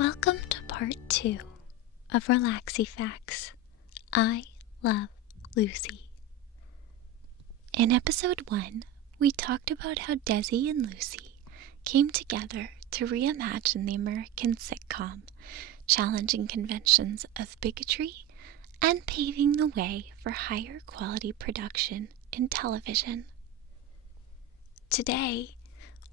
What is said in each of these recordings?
Welcome to part 2 of RelaxiFacts. I love Lucy. In episode 1, we talked about how Desi and Lucy came together to reimagine the American sitcom, challenging conventions of bigotry and paving the way for higher quality production in television. Today,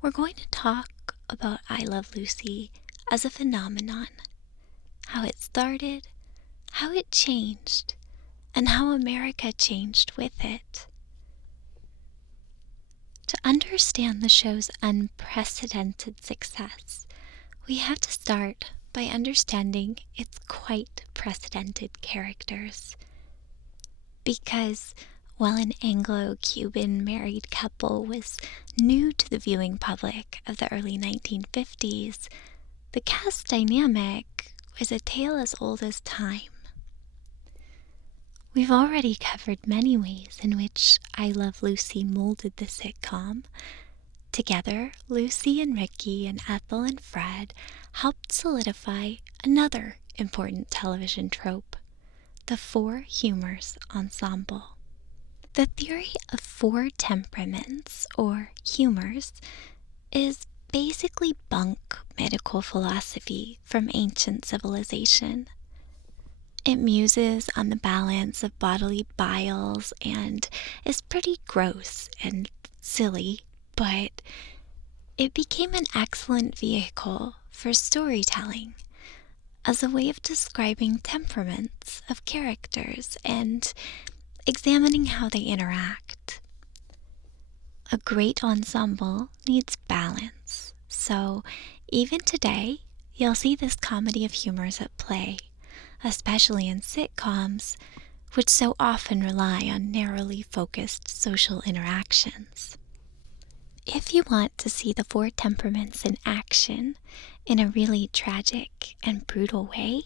we're going to talk about I Love Lucy as a phenomenon, how it started, how it changed, and how America changed with it. To understand the show's unprecedented success, we have to start by understanding its quite precedented characters. Because while an Anglo-Cuban married couple was new to the viewing public of the early 1950s, the cast dynamic was a tale as old as time. We've already covered many ways in which I Love Lucy molded the sitcom. Together, Lucy and Ricky and Ethel and Fred helped solidify another important television trope, the four humors ensemble. The theory of four temperaments, or humors, is basically bunk medical philosophy from ancient civilization. It muses on the balance of bodily biles and is pretty gross and silly, but it became an excellent vehicle for storytelling as a way of describing temperaments of characters and examining how they interact. A great ensemble needs balance, so even today, you'll see this comedy of humors at play, especially in sitcoms, which so often rely on narrowly focused social interactions. If you want to see the four temperaments in action in a really tragic and brutal way,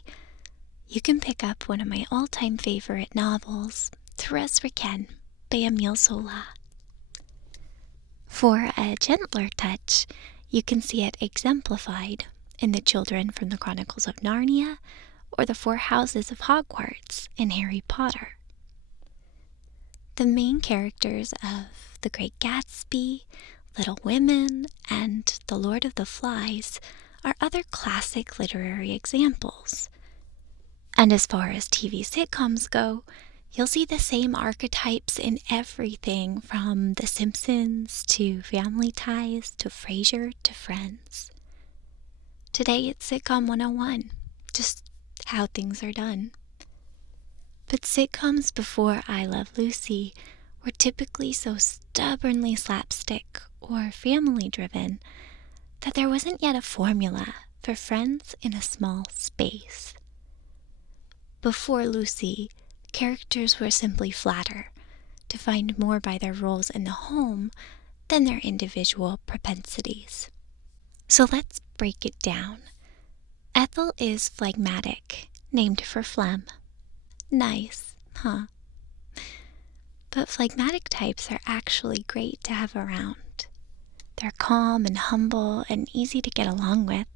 you can pick up one of my all-time favorite novels, Therese Raquin by Émile Zola. For a gentler touch, you can see it exemplified in The Children from the Chronicles of Narnia or The Four Houses of Hogwarts in Harry Potter. The main characters of The Great Gatsby, Little Women, and The Lord of the Flies are other classic literary examples. And as far as TV sitcoms go, you'll see the same archetypes in everything from The Simpsons to Family Ties to Frasier to Friends. Today it's Sitcom 101, just how things are done. But sitcoms before I Love Lucy were typically so stubbornly slapstick or family-driven that there wasn't yet a formula for friends in a small space. Before Lucy, characters were simply flatter, defined more by their roles in the home than their individual propensities. So let's break it down. Ethel is phlegmatic, named for phlegm. Nice, huh? But phlegmatic types are actually great to have around. They're calm and humble and easy to get along with,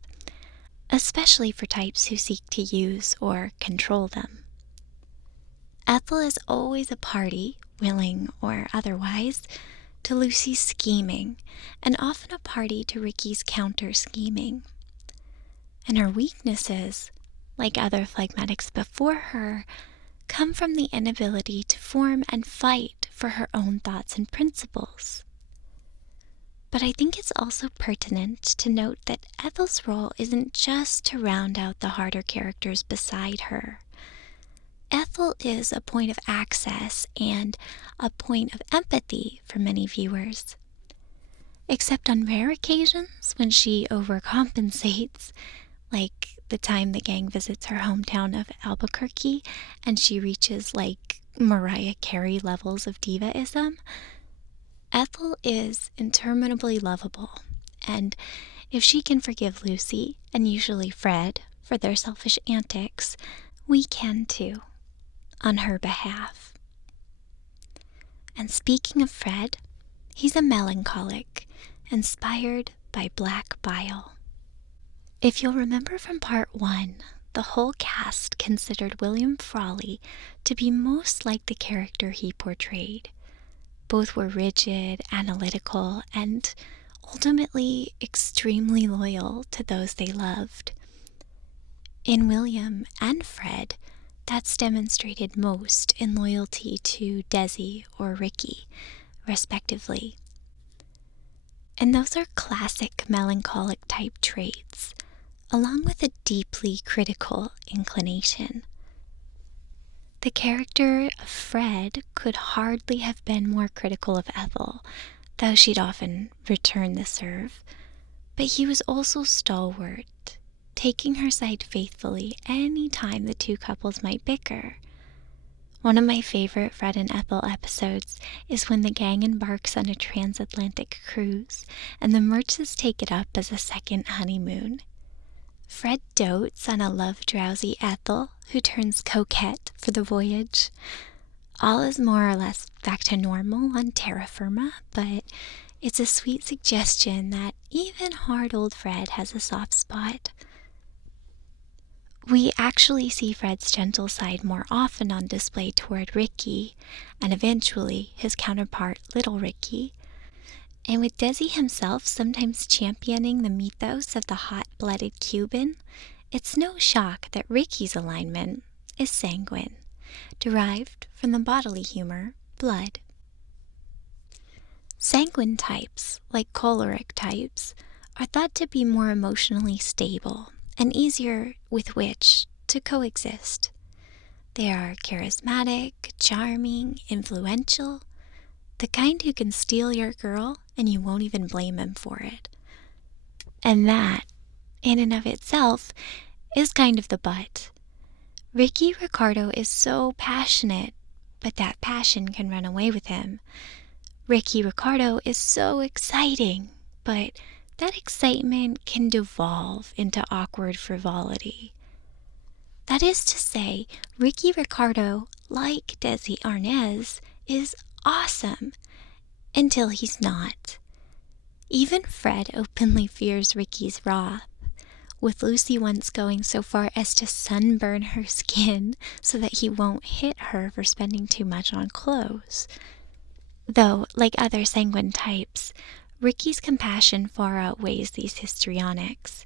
especially for types who seek to use or control them. Ethel is always a party, willing or otherwise, to Lucy's scheming, and often a party to Ricky's counter-scheming. And her weaknesses, like other phlegmatics before her, come from the inability to form and fight for her own thoughts and principles. But I think it's also pertinent to note that Ethel's role isn't just to round out the harder characters beside her. Ethel is a point of access and a point of empathy for many viewers. Except on rare occasions when she overcompensates, like the time the gang visits her hometown of Albuquerque and she reaches like Mariah Carey levels of divaism, Ethel is interminably lovable, and if she can forgive Lucy, and usually Fred, for their selfish antics, we can too, on her behalf. And speaking of Fred, he's a melancholic, inspired by black bile. If you'll remember from part 1, the whole cast considered William Frawley to be most like the character he portrayed. Both were rigid, analytical, and ultimately extremely loyal to those they loved. In William and Fred, that's demonstrated most in loyalty to Desi or Ricky, respectively. And those are classic melancholic type traits, along with a deeply critical inclination. The character of Fred could hardly have been more critical of Ethel, though she'd often return the serve, but he was also stalwart, taking her side faithfully any time the two couples might bicker. One of my favorite Fred and Ethel episodes is when the gang embarks on a transatlantic cruise and the Mertzes take it up as a second honeymoon. Fred dotes on a love-drowsy Ethel, who turns coquette for the voyage. All is more or less back to normal on terra firma, but it's a sweet suggestion that even hard old Fred has a soft spot. We actually see Fred's gentle side more often on display toward Ricky, and eventually his counterpart, Little Ricky. And with Desi himself sometimes championing the mythos of the hot-blooded Cuban, it's no shock that Ricky's alignment is sanguine, derived from the bodily humor, blood. Sanguine types, like choleric types, are thought to be more emotionally stable and easier with which to coexist. They are charismatic, charming, influential, the kind who can steal your girl and you won't even blame him for it. And that, in and of itself, is kind of the but. Ricky Ricardo is so passionate, but that passion can run away with him. Ricky Ricardo is so exciting, but that excitement can devolve into awkward frivolity. That is to say, Ricky Ricardo, like Desi Arnaz, is awesome until he's not. Even Fred openly fears Ricky's wrath, with Lucy once going so far as to sunburn her skin so that he won't hit her for spending too much on clothes. Though, like other sanguine types, Ricky's compassion far outweighs these histrionics.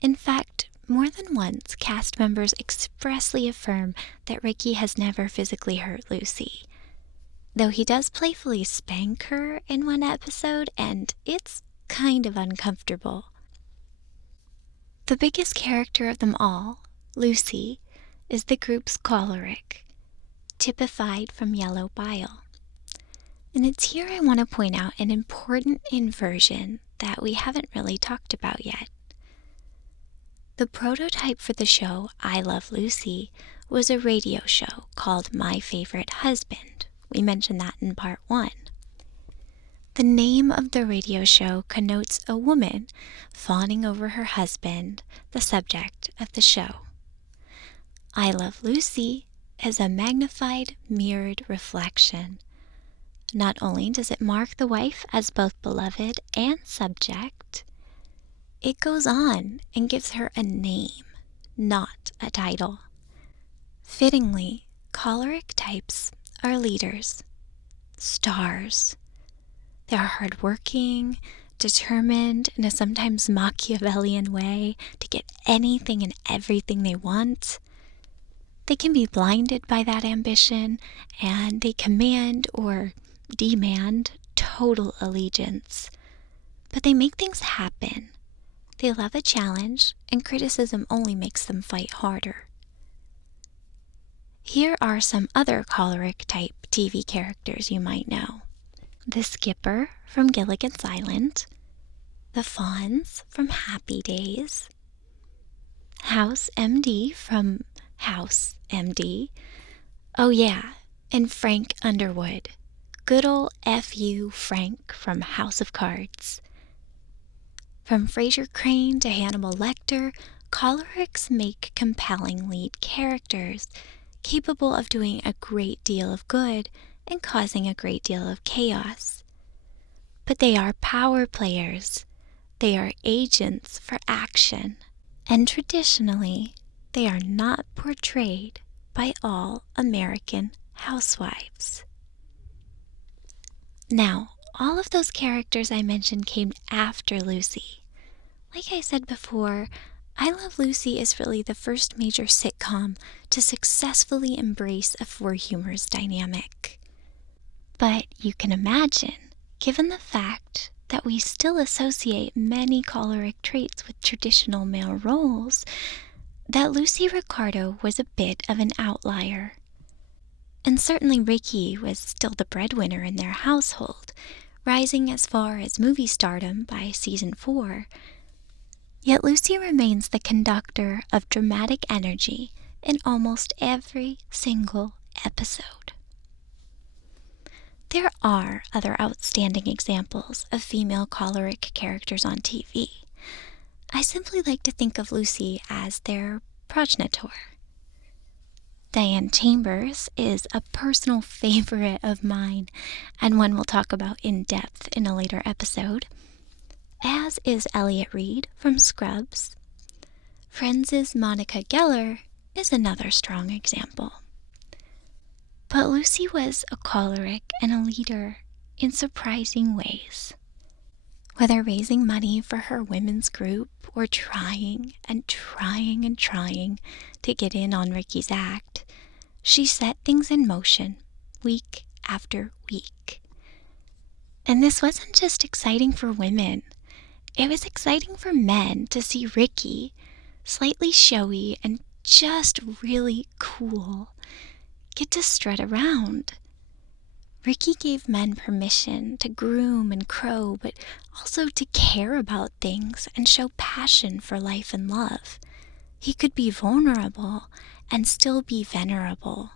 In fact, more than once, cast members expressly affirm that Ricky has never physically hurt Lucy, though he does playfully spank her in one episode, and it's kind of uncomfortable. The biggest character of them all, Lucy, is the group's choleric, typified from yellow bile. And it's here I want to point out an important inversion that we haven't really talked about yet. The prototype for the show I Love Lucy was a radio show called My Favorite Husband. We mentioned that in part 1. The name of the radio show connotes a woman fawning over her husband, the subject of the show. I Love Lucy is a magnified, mirrored reflection. Not only does it mark the wife as both beloved and subject, it goes on and gives her a name, not a title. Fittingly, choleric types are leaders, stars. They are hardworking, determined in a sometimes Machiavellian way to get anything and everything they want. They can be blinded by that ambition, and they command or demand total allegiance. But they make things happen. They love a challenge, and criticism only makes them fight harder. Here are some other choleric type TV characters you might know. The Skipper from Gilligan's Island, the Fonz from Happy Days, House MD from House MD, oh yeah, and Frank Underwood, good ol' F.U. Frank from House of Cards. From Fraser Crane to Hannibal Lecter, cholerics make compelling lead characters, capable of doing a great deal of good and causing a great deal of chaos. But they are power players. They are agents for action. And traditionally, they are not portrayed by all American housewives. Now, all of those characters I mentioned came after Lucy. Like I said before, I Love Lucy is really the first major sitcom to successfully embrace a four humors dynamic. But you can imagine, given the fact that we still associate many choleric traits with traditional male roles, that Lucy Ricardo was a bit of an outlier. And certainly Ricky was still the breadwinner in their household, rising as far as movie stardom by season 4. Yet Lucy remains the conductor of dramatic energy in almost every single episode. There are other outstanding examples of female choleric characters on TV. I simply like to think of Lucy as their progenitor. Diane Chambers is a personal favorite of mine, and one we'll talk about in depth in a later episode, as is Elliot Reed from Scrubs. Friends' Monica Geller is another strong example. But Lucy was a choleric and a leader in surprising ways. Whether raising money for her women's group or trying to get in on Ricky's act, she set things in motion week after week. And this wasn't just exciting for women. It was exciting for men to see Ricky, slightly showy and just really cool, get to strut around. Ricky gave men permission to groom and crow, but also to care about things and show passion for life and love. He could be vulnerable and still be venerable.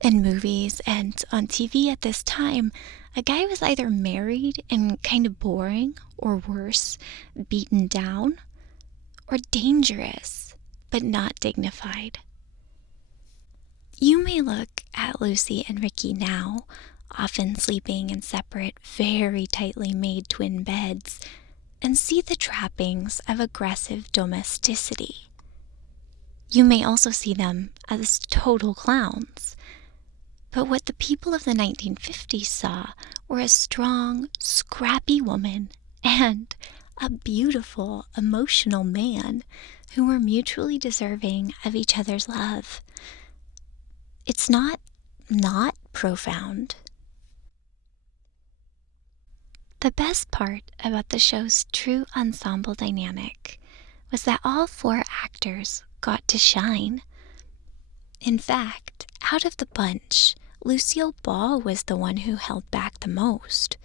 In movies and on TV at this time, a guy was either married and kind of boring, or worse, beaten down, or dangerous, but not dignified. You may look at Lucy and Ricky now, often sleeping in separate, very tightly made twin beds, and see the trappings of aggressive domesticity. You may also see them as total clowns. But what the people of the 1950s saw were a strong, scrappy woman and a beautiful, emotional man who were mutually deserving of each other's love. It's not profound. The best part about the show's true ensemble dynamic was that all 4 actors got to shine. In fact, out of the bunch, Lucille Ball was the one who held back the most.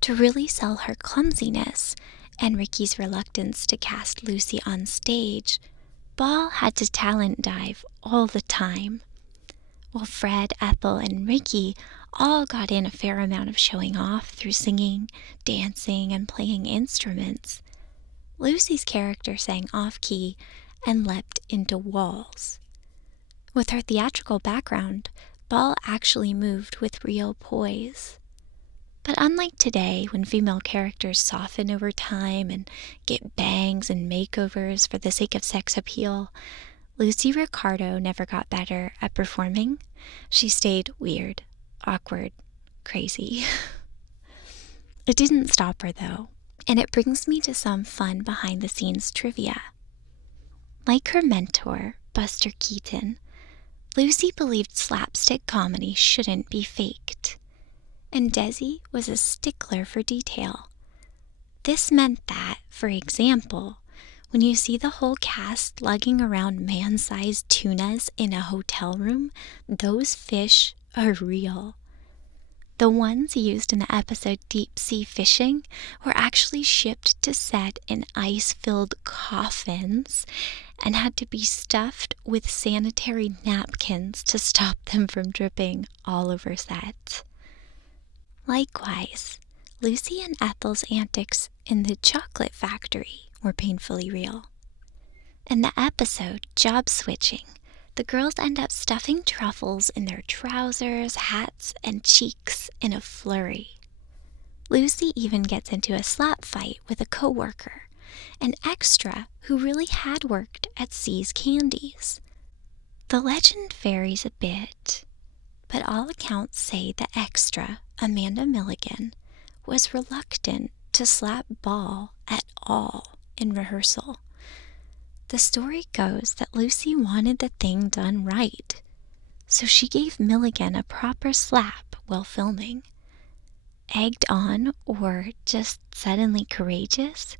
To really sell her clumsiness and Ricky's reluctance to cast Lucy on stage, Ball had to talent dive all the time. While Fred, Ethel, and Ricky all got in a fair amount of showing off through singing, dancing, and playing instruments, Lucy's character sang off-key and leapt into walls. With her theatrical background, Ball actually moved with real poise. But unlike today, when female characters soften over time and get bangs and makeovers for the sake of sex appeal, Lucy Ricardo never got better at performing. She stayed weird, awkward, crazy. It didn't stop her, though, and it brings me to some fun behind-the-scenes trivia. Like her mentor, Buster Keaton, Lucy believed slapstick comedy shouldn't be faked, and Desi was a stickler for detail. This meant that, for example, when you see the whole cast lugging around man-sized tunas in a hotel room, those fish are real. The ones used in the episode Deep Sea Fishing were actually shipped to set in ice-filled coffins and had to be stuffed with sanitary napkins to stop them from dripping all over set. Likewise, Lucy and Ethel's antics in the chocolate factory were painfully real. In the episode Job Switching, the girls end up stuffing truffles in their trousers, hats, and cheeks in a flurry. Lucy even gets into a slap fight with a coworker, an extra who really had worked at C's Candies. The legend varies a bit, but all accounts say the extra, Amanda Milligan, was reluctant to slap Ball at all in rehearsal. The story goes that Lucy wanted the thing done right, so she gave Milligan a proper slap while filming. Egged on, or just suddenly courageous,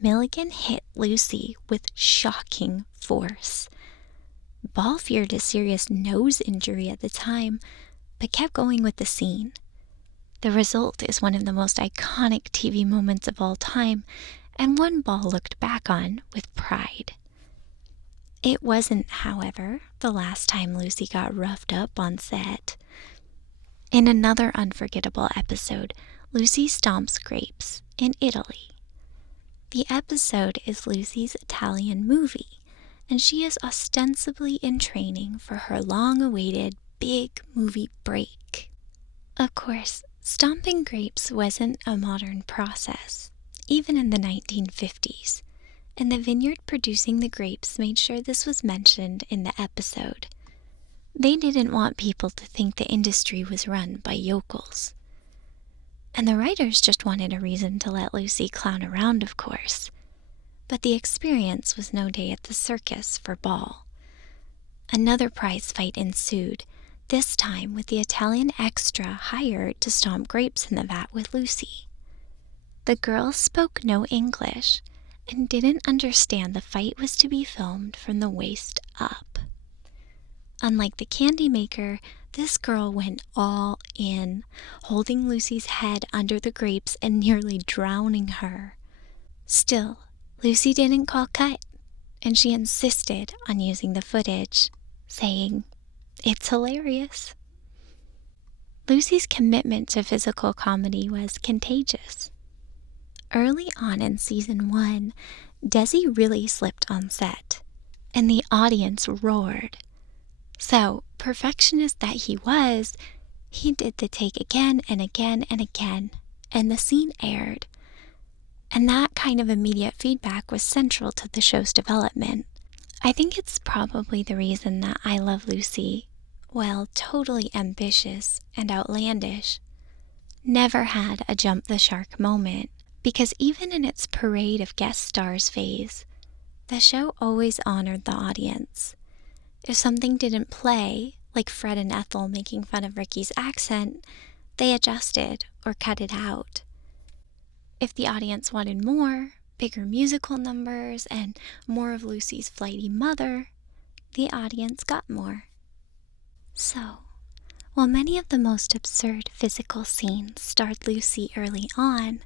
Milligan hit Lucy with shocking force. Ball feared a serious nose injury at the time, but kept going with the scene. The result is one of the most iconic TV moments of all time, and one Ball looked back on with pride. It wasn't, however, the last time Lucy got roughed up on set. In another unforgettable episode, Lucy stomps grapes in Italy. The episode is Lucy's Italian movie, and she is ostensibly in training for her long-awaited big movie break. Of course, stomping grapes wasn't a modern process, even in the 1950s, and the vineyard producing the grapes made sure this was mentioned in the episode. They didn't want people to think the industry was run by yokels. And the writers just wanted a reason to let Lucy clown around, of course. But the experience was no day at the circus for Ball. Another prize fight ensued, this time with the Italian extra hired to stomp grapes in the vat with Lucy. The girl spoke no English and didn't understand the fight was to be filmed from the waist up. Unlike the candy maker, this girl went all in, holding Lucy's head under the grapes and nearly drowning her. Still, Lucy didn't call cut, and she insisted on using the footage, saying, "It's hilarious." Lucy's commitment to physical comedy was contagious. Early on in season 1, Desi really slipped on set, and the audience roared. So, perfectionist that he was, he did the take again and again and again, and the scene aired. And that kind of immediate feedback was central to the show's development. I think it's probably the reason that I Love Lucy, while totally ambitious and outlandish, never had a jump the shark moment, because even in its parade of guest stars phase, the show always honored the audience. If something didn't play, like Fred and Ethel making fun of Ricky's accent, they adjusted or cut it out. If the audience wanted more, bigger musical numbers, and more of Lucy's flighty mother, the audience got more. So, while many of the most absurd physical scenes starred Lucy early on,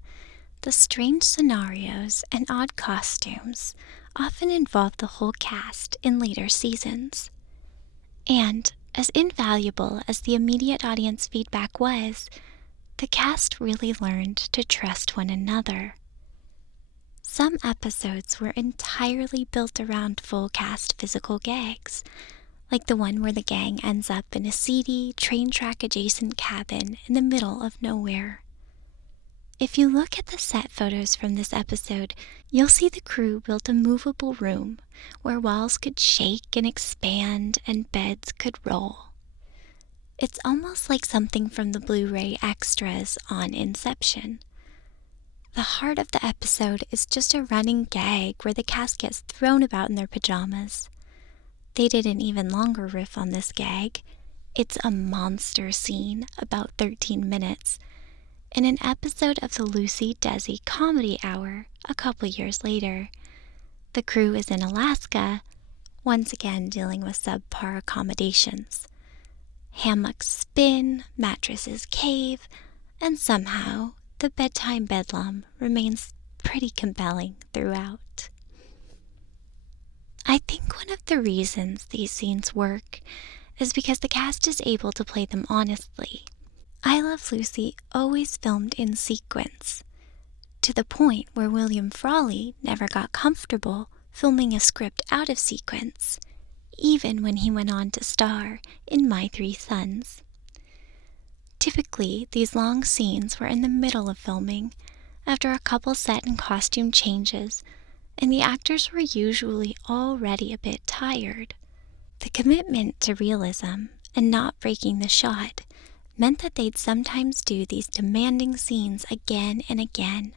the strange scenarios and odd costumes often involved the whole cast in later seasons. And, as invaluable as the immediate audience feedback was, the cast really learned to trust one another. Some episodes were entirely built around full cast physical gags, like the one where the gang ends up in a seedy, train track adjacent cabin in the middle of nowhere. If you look at the set photos from this episode, you'll see the crew built a movable room where walls could shake and expand and beds could roll. It's almost like something from the Blu-ray extras on Inception. The heart of the episode is just a running gag where the cast gets thrown about in their pajamas. They did an even longer riff on this gag. It's a monster scene, about 13 minutes, in an episode of the Lucy Desi Comedy Hour a couple years later. The crew is in Alaska, once again dealing with subpar accommodations. Hammocks spin, mattresses cave, and somehow the bedtime bedlam remains pretty compelling throughout. I think one of the reasons these scenes work is because the cast is able to play them honestly. I Love Lucy always filmed in sequence, to the point where William Frawley never got comfortable filming a script out of sequence, even when he went on to star in My Three Sons. Typically, these long scenes were in the middle of filming, after a couple set and costume changes, and the actors were usually already a bit tired. The commitment to realism and not breaking the shot meant that they'd sometimes do these demanding scenes again and again.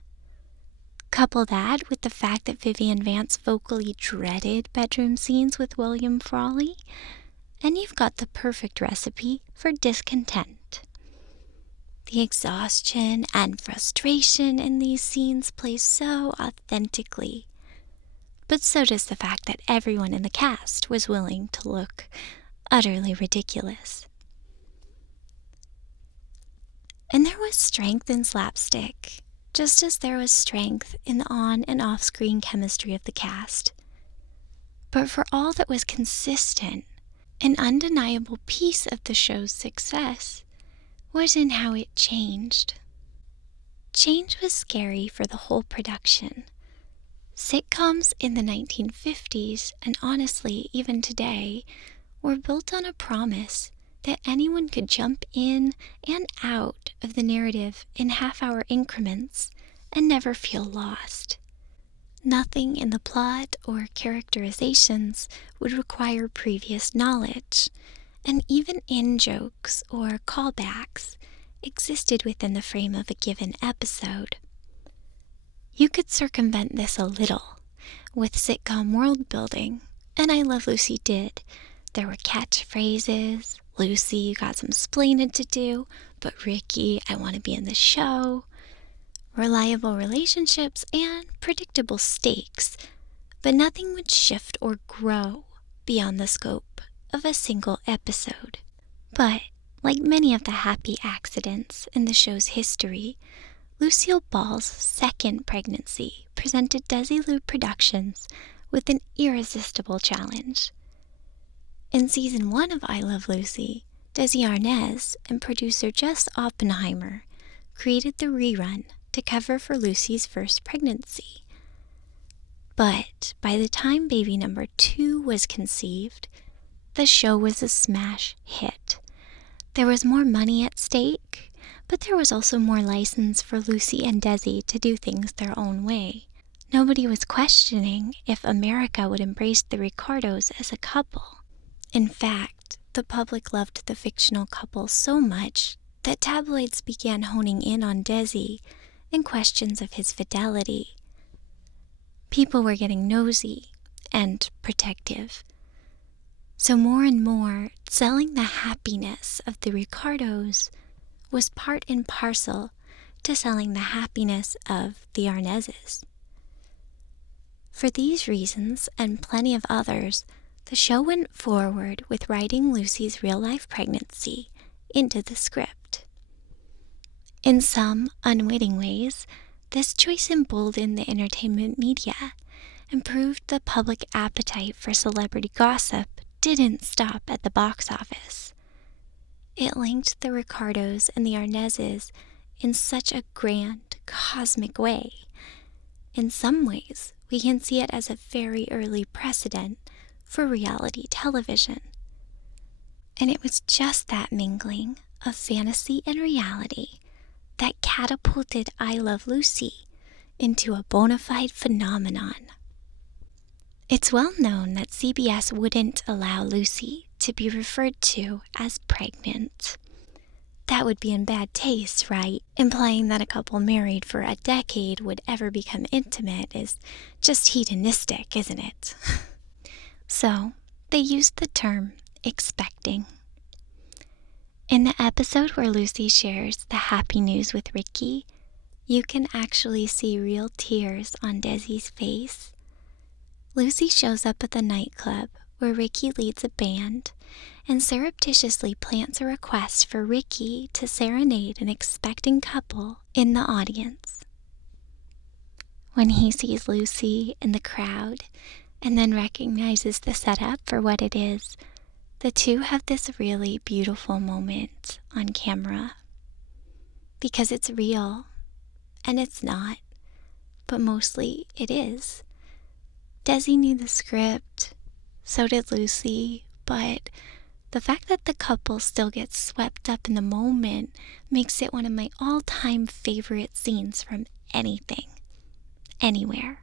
Couple that with the fact that Vivian Vance vocally dreaded bedroom scenes with William Frawley, and you've got the perfect recipe for discontent. The exhaustion and frustration in these scenes play so authentically, but so does the fact that everyone in the cast was willing to look utterly ridiculous. And there was strength in slapstick, just as there was strength in the on- and off-screen chemistry of the cast. But for all that was consistent, an undeniable piece of the show's success was in how it changed. Change was scary for the whole production. Sitcoms in the 1950s, and honestly even today, were built on a promise that anyone could jump in and out of the narrative in half-hour increments and never feel lost. Nothing in the plot or characterizations would require previous knowledge, and even in-jokes or callbacks existed within the frame of a given episode. You could circumvent this a little with sitcom world building, and I Love Lucy did. There were catchphrases, Lucy, you got some splaining to do, but Ricky, I want to be in the show. Reliable relationships and predictable stakes, but nothing would shift or grow beyond the scope of a single episode. But, like many of the happy accidents in the show's history, Lucille Ball's second pregnancy presented Desilu Productions with an irresistible challenge. In season 1 of I Love Lucy, Desi Arnaz and producer Jess Oppenheimer created the rerun to cover for Lucy's first pregnancy. But by the time baby number 2 was conceived, the show was a smash hit. There was more money at stake, but there was also more license for Lucy and Desi to do things their own way. Nobody was questioning if America would embrace the Ricardos as a couple. In fact, the public loved the fictional couple so much that tabloids began honing in on Desi and questions of his fidelity. People were getting nosy and protective. So more and more, selling the happiness of the Ricardos was part and parcel to selling the happiness of the Arnazes. For these reasons, and plenty of others, the show went forward with writing Lucy's real-life pregnancy into the script. In some unwitting ways, this choice emboldened the entertainment media and proved the public appetite for celebrity gossip didn't stop at the box office. It linked the Ricardos and the Arnazes in such a grand, cosmic way. In some ways, we can see it as a very early precedent for reality television. And it was just that mingling of fantasy and reality that catapulted I Love Lucy into a bona fide phenomenon. It's well known that CBS wouldn't allow Lucy to be referred to as pregnant. That would be in bad taste, right? Implying that a couple married for a decade would ever become intimate is just hedonistic, isn't it? So, they used the term expecting. In the episode where Lucy shares the happy news with Ricky, you can actually see real tears on Desi's face. Lucy shows up at the nightclub where Ricky leads a band and surreptitiously plants a request for Ricky to serenade an expecting couple in the audience. When he sees Lucy in the crowd and then recognizes the setup for what it is, the two have this really beautiful moment on camera. Because it's real, and it's not, but mostly it is. Desi knew the script, so did Lucy, but the fact that the couple still gets swept up in the moment makes it one of my all-time favorite scenes from anything, anywhere.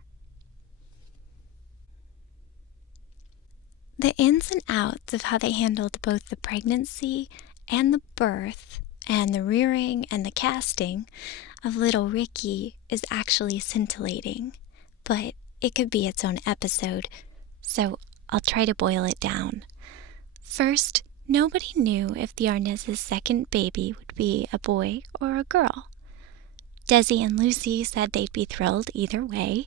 The ins and outs of how they handled both the pregnancy and the birth and the rearing and the casting of little Ricky is actually scintillating, but it could be its own episode, so I'll try to boil it down. First, nobody knew if the Arnazes' second baby would be a boy or a girl. Desi and Lucy said they'd be thrilled either way.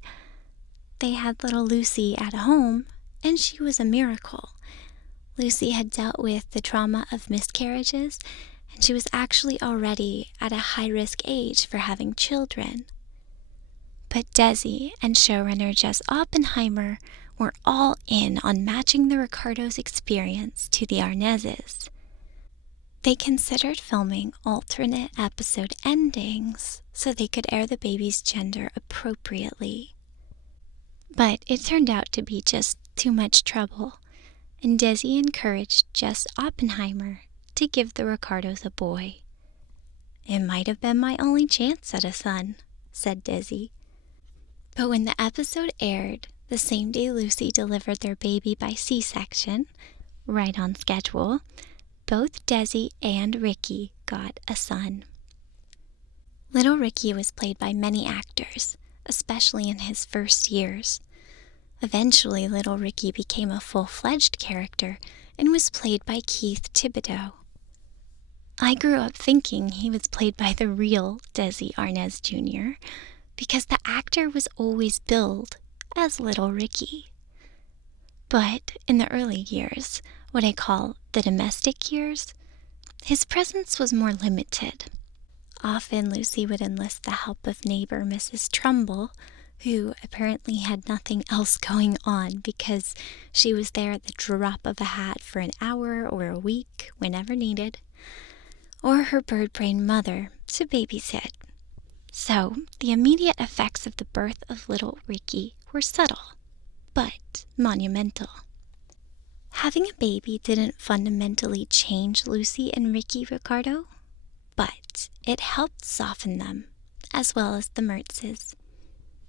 They had little Lucy at home, and she was a miracle. Lucy had dealt with the trauma of miscarriages, and she was actually already at a high-risk age for having children. But Desi and showrunner Jess Oppenheimer were all in on matching the Ricardos' experience to the Arnazes. They considered filming alternate episode endings so they could air the baby's gender appropriately. But it turned out to be just too much trouble, and Desi encouraged Jess Oppenheimer to give the Ricardos a boy. "It might have been my only chance at a son," said Desi. But when the episode aired, the same day Lucy delivered their baby by C-section, right on schedule, both Desi and Ricky got a son. Little Ricky was played by many actors, especially in his first years. Eventually, little Ricky became a full-fledged character and was played by Keith Thibodeau. I grew up thinking he was played by the real Desi Arnaz Jr. because the actor was always billed as Little Ricky. But in the early years, what I call the domestic years, his presence was more limited. Often Lucy would enlist the help of neighbor Mrs. Trumbull, who apparently had nothing else going on because she was there at the drop of a hat for an hour or a week whenever needed, or her bird-brained mother to babysit. So the immediate effects of the birth of little Ricky were subtle, but monumental. Having a baby didn't fundamentally change Lucy and Ricky Ricardo, but it helped soften them, as well as the Mertzes.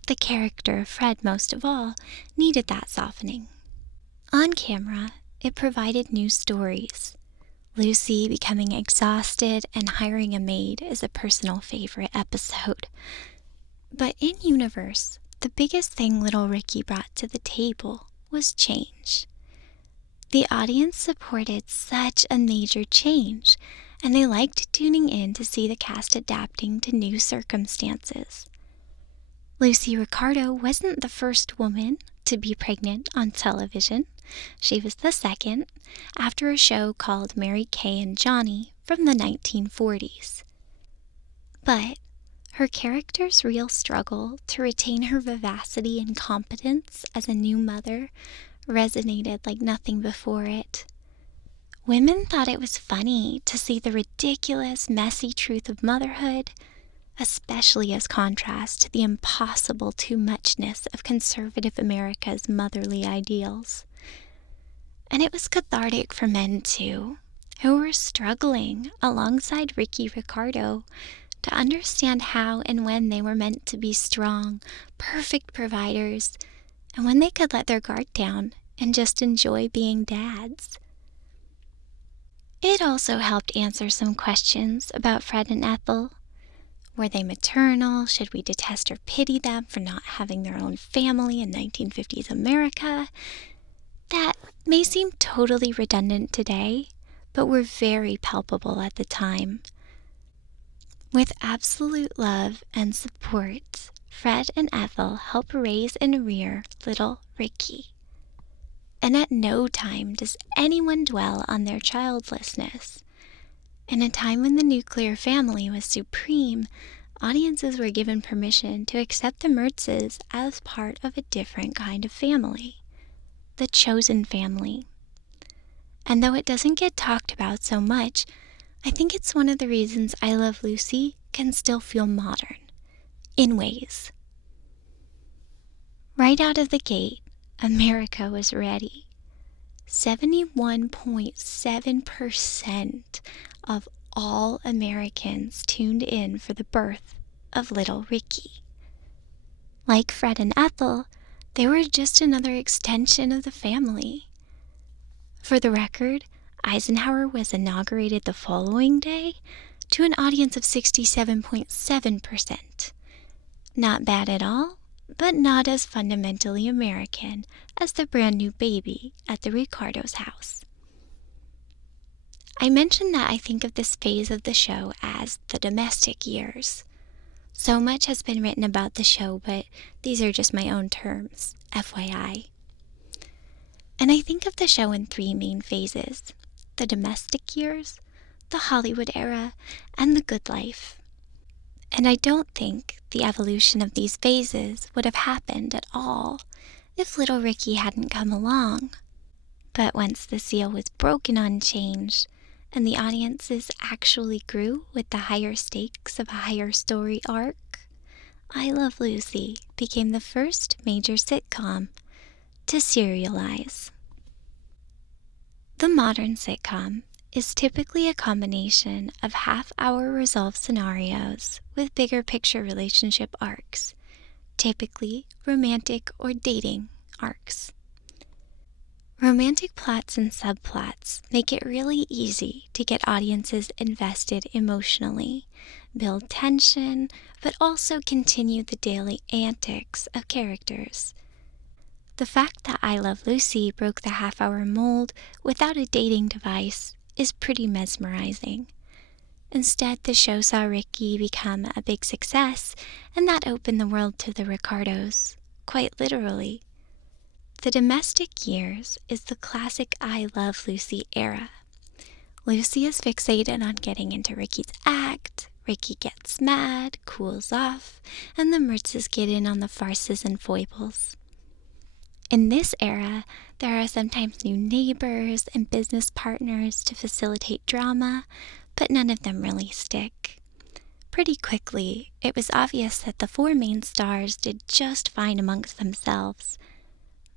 The character of Fred, most of all, needed that softening. On camera, it provided new stories. Lucy becoming exhausted and hiring a maid is a personal favorite episode. But in universe, the biggest thing little Ricky brought to the table was change. The audience supported such a major change, and they liked tuning in to see the cast adapting to new circumstances. Lucy Ricardo wasn't the first woman to be pregnant on television. She was the second, after a show called Mary Kay and Johnny from the 1940s. But her character's real struggle to retain her vivacity and competence as a new mother resonated like nothing before it. Women thought it was funny to see the ridiculous, messy truth of motherhood, especially as contrast to the impossible too-muchness of conservative America's motherly ideals. And it was cathartic for men, too, who were struggling alongside Ricky Ricardo to understand how and when they were meant to be strong, perfect providers, and when they could let their guard down and just enjoy being dads. It also helped answer some questions about Fred and Ethel. Were they maternal? Should we detest or pity them for not having their own family in 1950s America? That may seem totally redundant today, but were very palpable at the time. With absolute love and support, Fred and Ethel help raise and rear little Ricky. And at no time does anyone dwell on their childlessness. In a time when the nuclear family was supreme, audiences were given permission to accept the Mertzes as part of a different kind of family, the chosen family. And though it doesn't get talked about so much, I think it's one of the reasons I Love Lucy can still feel modern, in ways. Right out of the gate, America was ready. 71.7% of all Americans tuned in for the birth of little Ricky. Like Fred and Ethel, they were just another extension of the family. For the record, Eisenhower was inaugurated the following day to an audience of 67.7%. Not bad at all, but not as fundamentally American as the brand new baby at the Ricardos' house. I mentioned that I think of this phase of the show as the domestic years. So much has been written about the show, but these are just my own terms, FYI. And I think of the show in three main phases: the domestic years, the Hollywood era, and the good life. And I don't think the evolution of these phases would have happened at all if little Ricky hadn't come along. But once the seal was broken on change, and the audiences actually grew with the higher stakes of a higher story arc, I Love Lucy became the first major sitcom to serialize. The modern sitcom is typically a combination of half-hour resolved scenarios with bigger picture relationship arcs, typically romantic or dating arcs. Romantic plots and subplots make it really easy to get audiences invested emotionally, build tension, but also continue the daily antics of characters. The fact that I Love Lucy broke the half-hour mold without a dating device is pretty mesmerizing. Instead, the show saw Ricky become a big success, and that opened the world to the Ricardos, quite literally. The domestic years is the classic I Love Lucy era. Lucy is fixated on getting into Ricky's act, Ricky gets mad, cools off, and the Mertzes get in on the farces and foibles. In this era, there are sometimes new neighbors and business partners to facilitate drama, but none of them really stick. Pretty quickly, it was obvious that the four main stars did just fine amongst themselves.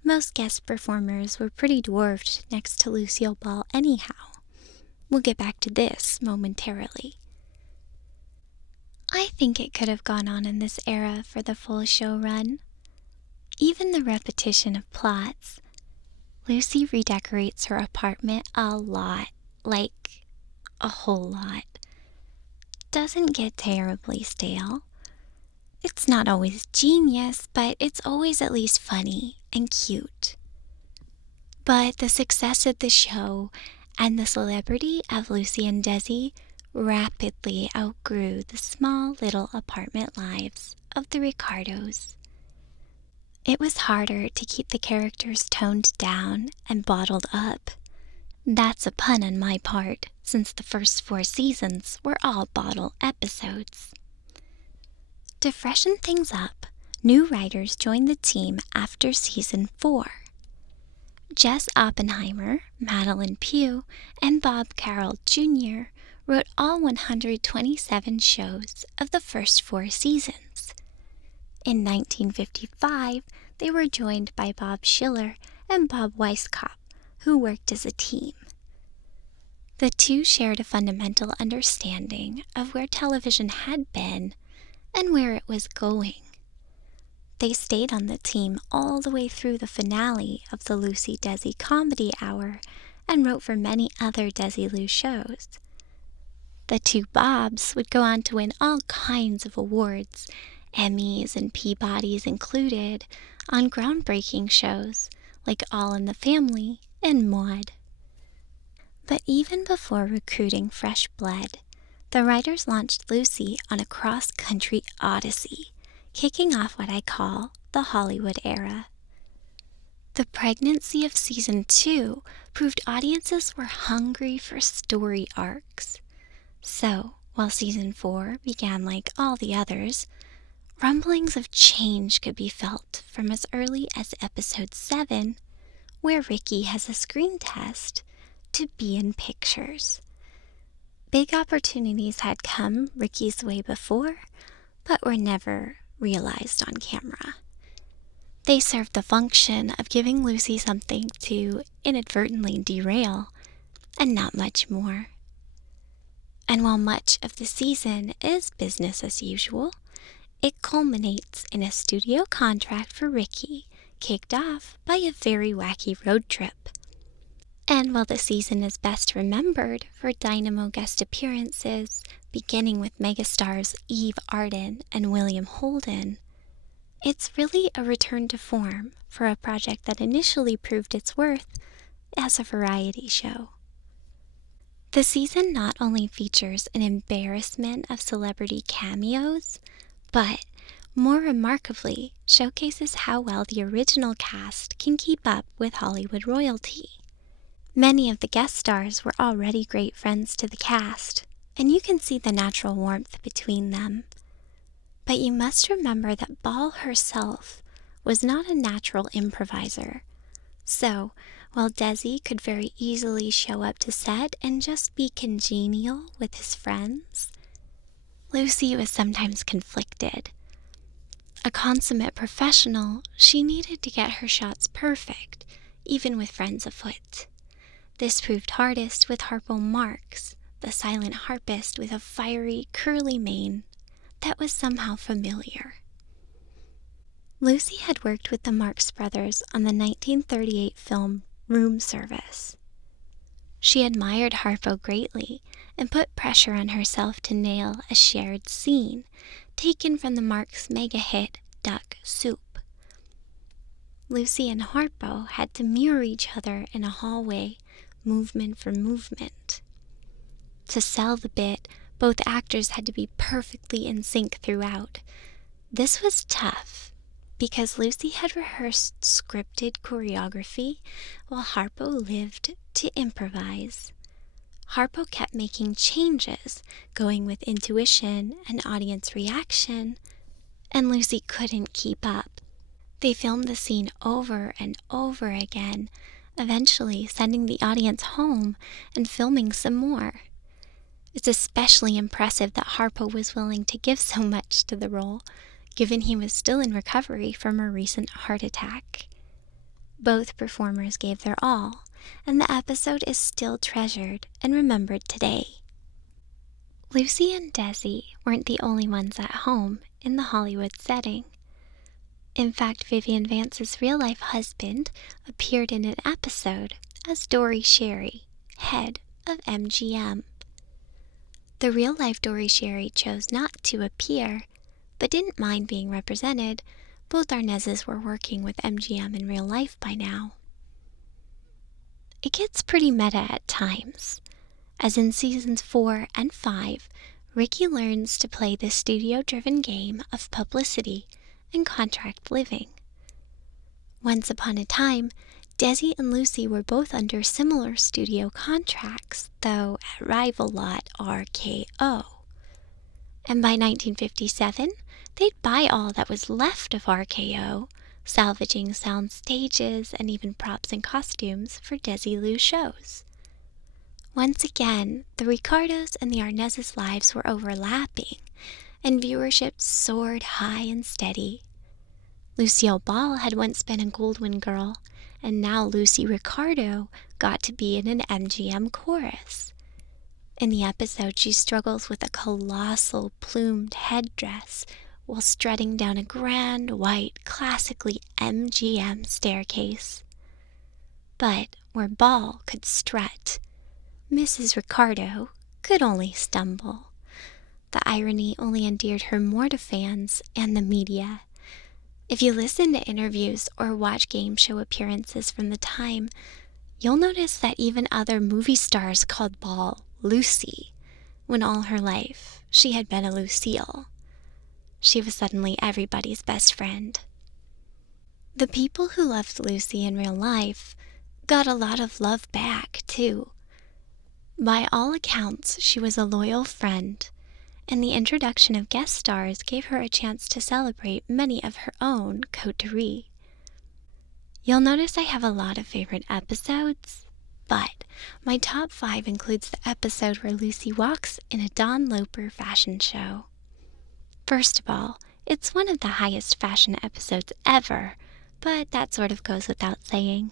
Most guest performers were pretty dwarfed next to Lucille Ball anyhow. We'll get back to this momentarily. I think it could have gone on in this era for the full show run. Even the repetition of plots. Lucy redecorates her apartment a lot, like a whole lot. Doesn't get terribly stale. It's not always genius, but it's always at least funny and cute. But the success of the show and the celebrity of Lucy and Desi rapidly outgrew the small little apartment lives of the Ricardos. It was harder to keep the characters toned down and bottled up. That's a pun on my part, since the first 4 seasons were all bottle episodes. To freshen things up, new writers joined the team after season 4. Jess Oppenheimer, Madeline Pugh, and Bob Carroll Jr. wrote all 127 shows of the first 4 seasons. In 1955, they were joined by Bob Schiller and Bob Weisskopf, who worked as a team. The two shared a fundamental understanding of where television had been and where it was going. They stayed on the team all the way through the finale of the Lucy Desi Comedy Hour and wrote for many other Desilu shows. The two Bobs would go on to win all kinds of awards, Emmys and Peabodys included, on groundbreaking shows like All in the Family and Maude. But even before recruiting fresh blood, the writers launched Lucy on a cross-country odyssey, kicking off what I call the Hollywood era. The pregnancy of season 2 proved audiences were hungry for story arcs. So, while season 4 began like all the others, rumblings of change could be felt from as early as episode 7, where Ricky has a screen test to be in pictures. Big opportunities had come Ricky's way before, but were never realized on camera. They served the function of giving Lucy something to inadvertently derail, and not much more. And while much of the season is business as usual, It culminates in a studio contract for Ricky, kicked off by a very wacky road trip. And while the season is best remembered for Dynamo guest appearances, beginning with megastars Eve Arden and William Holden, it's really a return to form for a project that initially proved its worth as a variety show. The season not only features an embarrassment of celebrity cameos, but more remarkably showcases how well the original cast can keep up with Hollywood royalty. Many of the guest stars were already great friends to the cast, and you can see the natural warmth between them. But you must remember that Ball herself was not a natural improviser. So, while Desi could very easily show up to set and just be congenial with his friends, Lucy was sometimes conflicted. A consummate professional, she needed to get her shots perfect, even with friends afoot. This proved hardest with Harpo Marx, the silent harpist with a fiery, curly mane that was somehow familiar. Lucy had worked with the Marx brothers on the 1938 film Room Service. She admired Harpo greatly and put pressure on herself to nail a shared scene taken from the Marx mega hit Duck Soup. Lucy and Harpo had to mirror each other in a hallway, movement for movement. To sell the bit, both actors had to be perfectly in sync throughout. This was tough, because Lucy had rehearsed scripted choreography while Harpo lived to improvise. Harpo kept making changes, going with intuition and audience reaction, and Lucy couldn't keep up. They filmed the scene over and over again, eventually sending the audience home and filming some more. It's especially impressive that Harpo was willing to give so much to the role, given he was still in recovery from a recent heart attack. Both performers gave their all, and the episode is still treasured and remembered today. Lucy and Desi weren't the only ones at home in the Hollywood setting. In fact, Vivian Vance's real-life husband appeared in an episode as Dory Sherry, head of MGM. The real-life Dory Sherry chose not to appear, but didn't mind being represented. Both Arnezes were working with MGM in real life by now. It gets pretty meta at times, as in seasons 4 and 5, Ricky learns to play the studio-driven game of publicity and contract living. Once upon a time, Desi and Lucy were both under similar studio contracts, though at rival lot RKO. And by 1957, they'd buy all that was left of RKO, salvaging sound stages and even props and costumes for Desilu shows. Once again, the Ricardos and the Arnezes' lives were overlapping, and viewership soared high and steady. Lucille Ball had once been a Goldwyn girl, and now Lucy Ricardo got to be in an MGM chorus. In the episode, she struggles with a colossal plumed headdress while strutting down a grand, white, classically MGM staircase. But where Ball could strut, Mrs. Ricardo could only stumble. The irony only endeared her more to fans and the media. If you listen to interviews or watch game show appearances from the time, you'll notice that even other movie stars called Ball Lucy, when all her life she had been a Lucille. She was suddenly everybody's best friend. The people who loved Lucy in real life got a lot of love back, too. By all accounts, she was a loyal friend, and the introduction of guest stars gave her a chance to celebrate many of her own coterie. You'll notice I have a lot of favorite episodes, but my top 5 includes the episode where Lucy walks in a Don Loper fashion show. First of all, it's one of the highest fashion episodes ever, but that sort of goes without saying.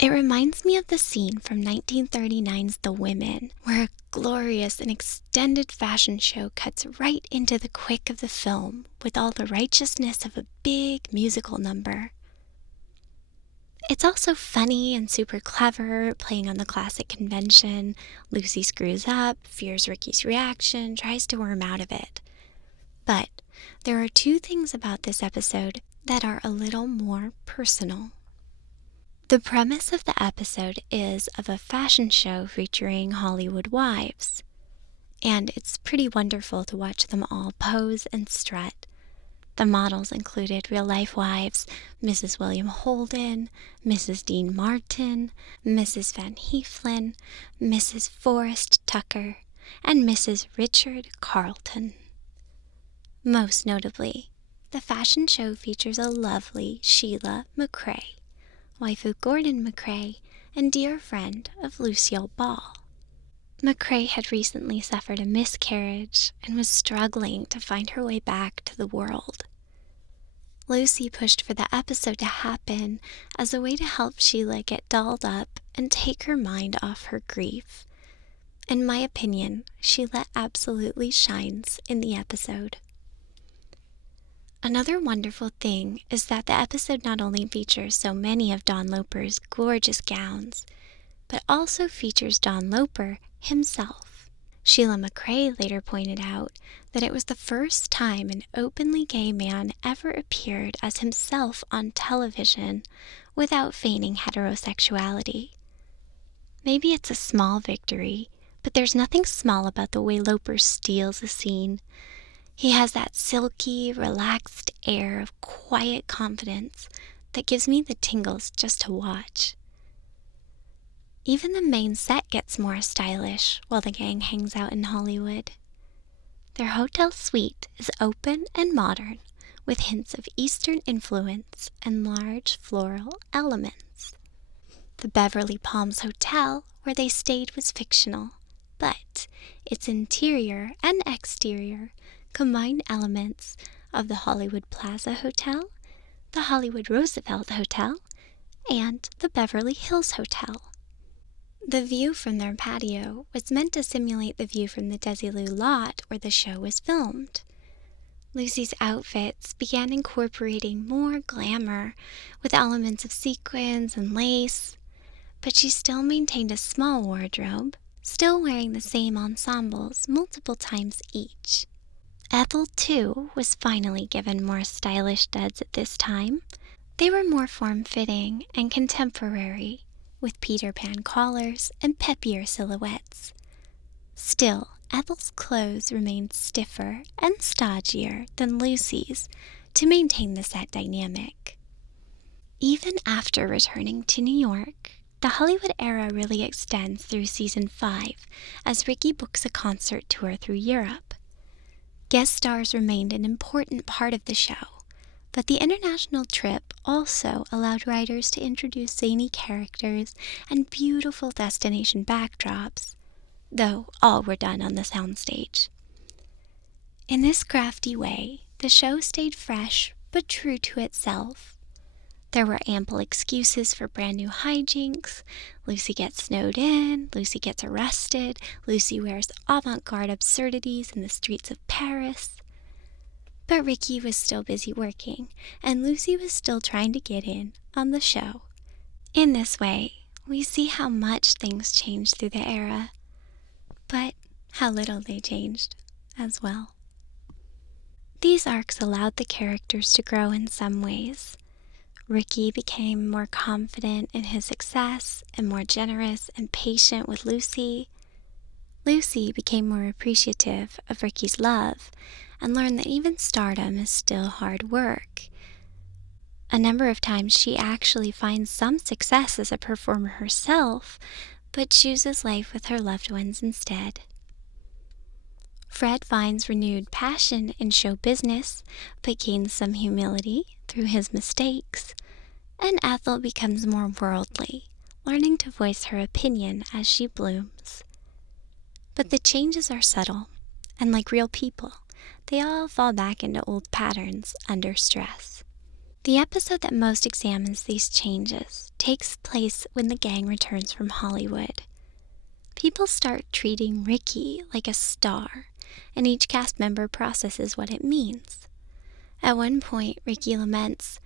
It reminds me of the scene from 1939's The Women, where a glorious and extended fashion show cuts right into the quick of the film with all the righteousness of a big musical number. It's also funny and super clever, playing on the classic convention. Lucy screws up, fears Ricky's reaction, tries to worm out of it. But there are two things about this episode that are a little more personal. The premise of the episode is of a fashion show featuring Hollywood wives, and it's pretty wonderful to watch them all pose and strut. The models included real-life wives, Mrs. William Holden, Mrs. Dean Martin, Mrs. Van Heflin, Mrs. Forrest Tucker, and Mrs. Richard Carlton. Most notably, the fashion show features a lovely Sheila McCrae, wife of Gordon McCrae and dear friend of Lucille Ball. McCrae had recently suffered a miscarriage and was struggling to find her way back to the world. Lucy pushed for the episode to happen as a way to help Sheila get dolled up and take her mind off her grief. In my opinion, Sheila absolutely shines in the episode. Another wonderful thing is that the episode not only features so many of Don Loper's gorgeous gowns, but also features Don Loper himself. Sheila McCrae later pointed out that it was the first time an openly gay man ever appeared as himself on television without feigning heterosexuality. Maybe it's a small victory, but there's nothing small about the way Loper steals a scene. He has that silky, relaxed air of quiet confidence that gives me the tingles just to watch. Even the main set gets more stylish while the gang hangs out in Hollywood. Their hotel suite is open and modern, with hints of Eastern influence and large floral elements. The Beverly Palms Hotel, where they stayed, was fictional, but its interior and exterior combine elements of the Hollywood Plaza Hotel, the Hollywood Roosevelt Hotel, and the Beverly Hills Hotel. The view from their patio was meant to simulate the view from the Desilu lot where the show was filmed. Lucy's outfits began incorporating more glamour with elements of sequins and lace, but she still maintained a small wardrobe, still wearing the same ensembles multiple times each. Ethel, too, was finally given more stylish duds at this time. They were more form-fitting and contemporary, with Peter Pan collars and peppier silhouettes. Still, Ethel's clothes remained stiffer and stodgier than Lucy's to maintain the set dynamic. Even after returning to New York, the Hollywood era really extends through season 5 as Ricky books a concert tour through Europe. Guest stars remained an important part of the show, but the international trip also allowed writers to introduce zany characters and beautiful destination backdrops, though all were done on the soundstage. In this crafty way, the show stayed fresh but true to itself. There were ample excuses for brand new hijinks. Lucy gets snowed in, Lucy gets arrested, Lucy wears avant-garde absurdities in the streets of Paris. But Ricky was still busy working, and Lucy was still trying to get in on the show. In this way, we see how much things changed through the era, but how little they changed as well. These arcs allowed the characters to grow in some ways. Ricky became more confident in his success and more generous and patient with Lucy. Lucy became more appreciative of Ricky's love and learned that even stardom is still hard work. A number of times she actually finds some success as a performer herself, but chooses life with her loved ones instead. Fred finds renewed passion in show business, but gains some humility through his mistakes. And Ethel becomes more worldly, learning to voice her opinion as she blooms. But the changes are subtle, and like real people, they all fall back into old patterns under stress. The episode that most examines these changes takes place when the gang returns from Hollywood. People start treating Ricky like a star, and each cast member processes what it means. At one point, Ricky laments,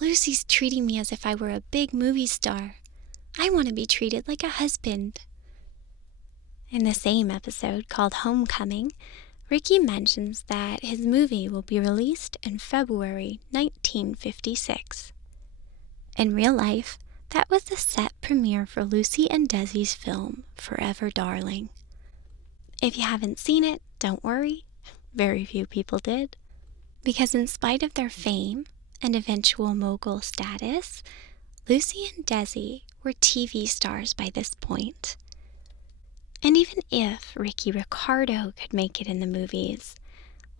"Lucy's treating me as if I were a big movie star. I want to be treated like a husband." In the same episode, called Homecoming, Ricky mentions that his movie will be released in February 1956. In real life, that was the set premiere for Lucy and Desi's film, Forever Darling. If you haven't seen it, don't worry. Very few people did. Because in spite of their fame and eventual mogul status, Lucy and Desi were TV stars by this point. And even if Ricky Ricardo could make it in the movies,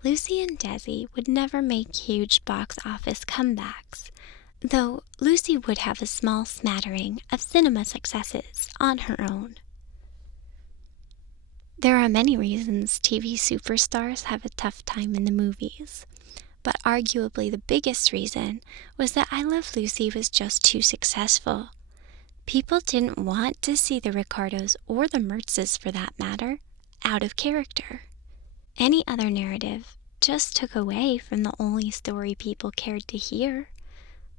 Lucy and Desi would never make huge box office comebacks, though Lucy would have a small smattering of cinema successes on her own. There are many reasons TV superstars have a tough time in the movies, but arguably the biggest reason was that I Love Lucy was just too successful. People didn't want to see the Ricardos, or the Mertzes for that matter, out of character. Any other narrative just took away from the only story people cared to hear,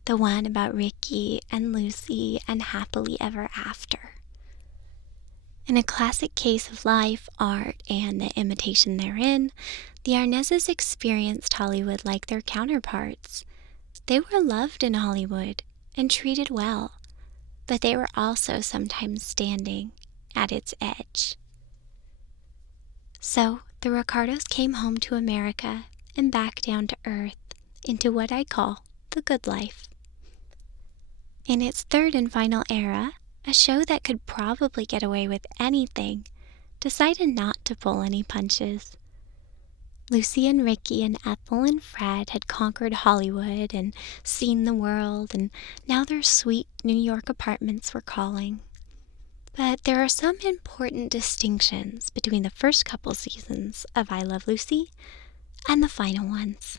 the one about Ricky and Lucy and happily ever after. In a classic case of life, art, and the imitation therein, the Arnazes experienced Hollywood like their counterparts. They were loved in Hollywood and treated well, but they were also sometimes standing at its edge. So the Ricardos came home to America and back down to earth into what I call the good life. In its third and final era, a show that could probably get away with anything decided not to pull any punches. Lucy and Ricky and Ethel and Fred had conquered Hollywood and seen the world, and now their sweet New York apartments were calling. But there are some important distinctions between the first couple seasons of I Love Lucy and the final ones.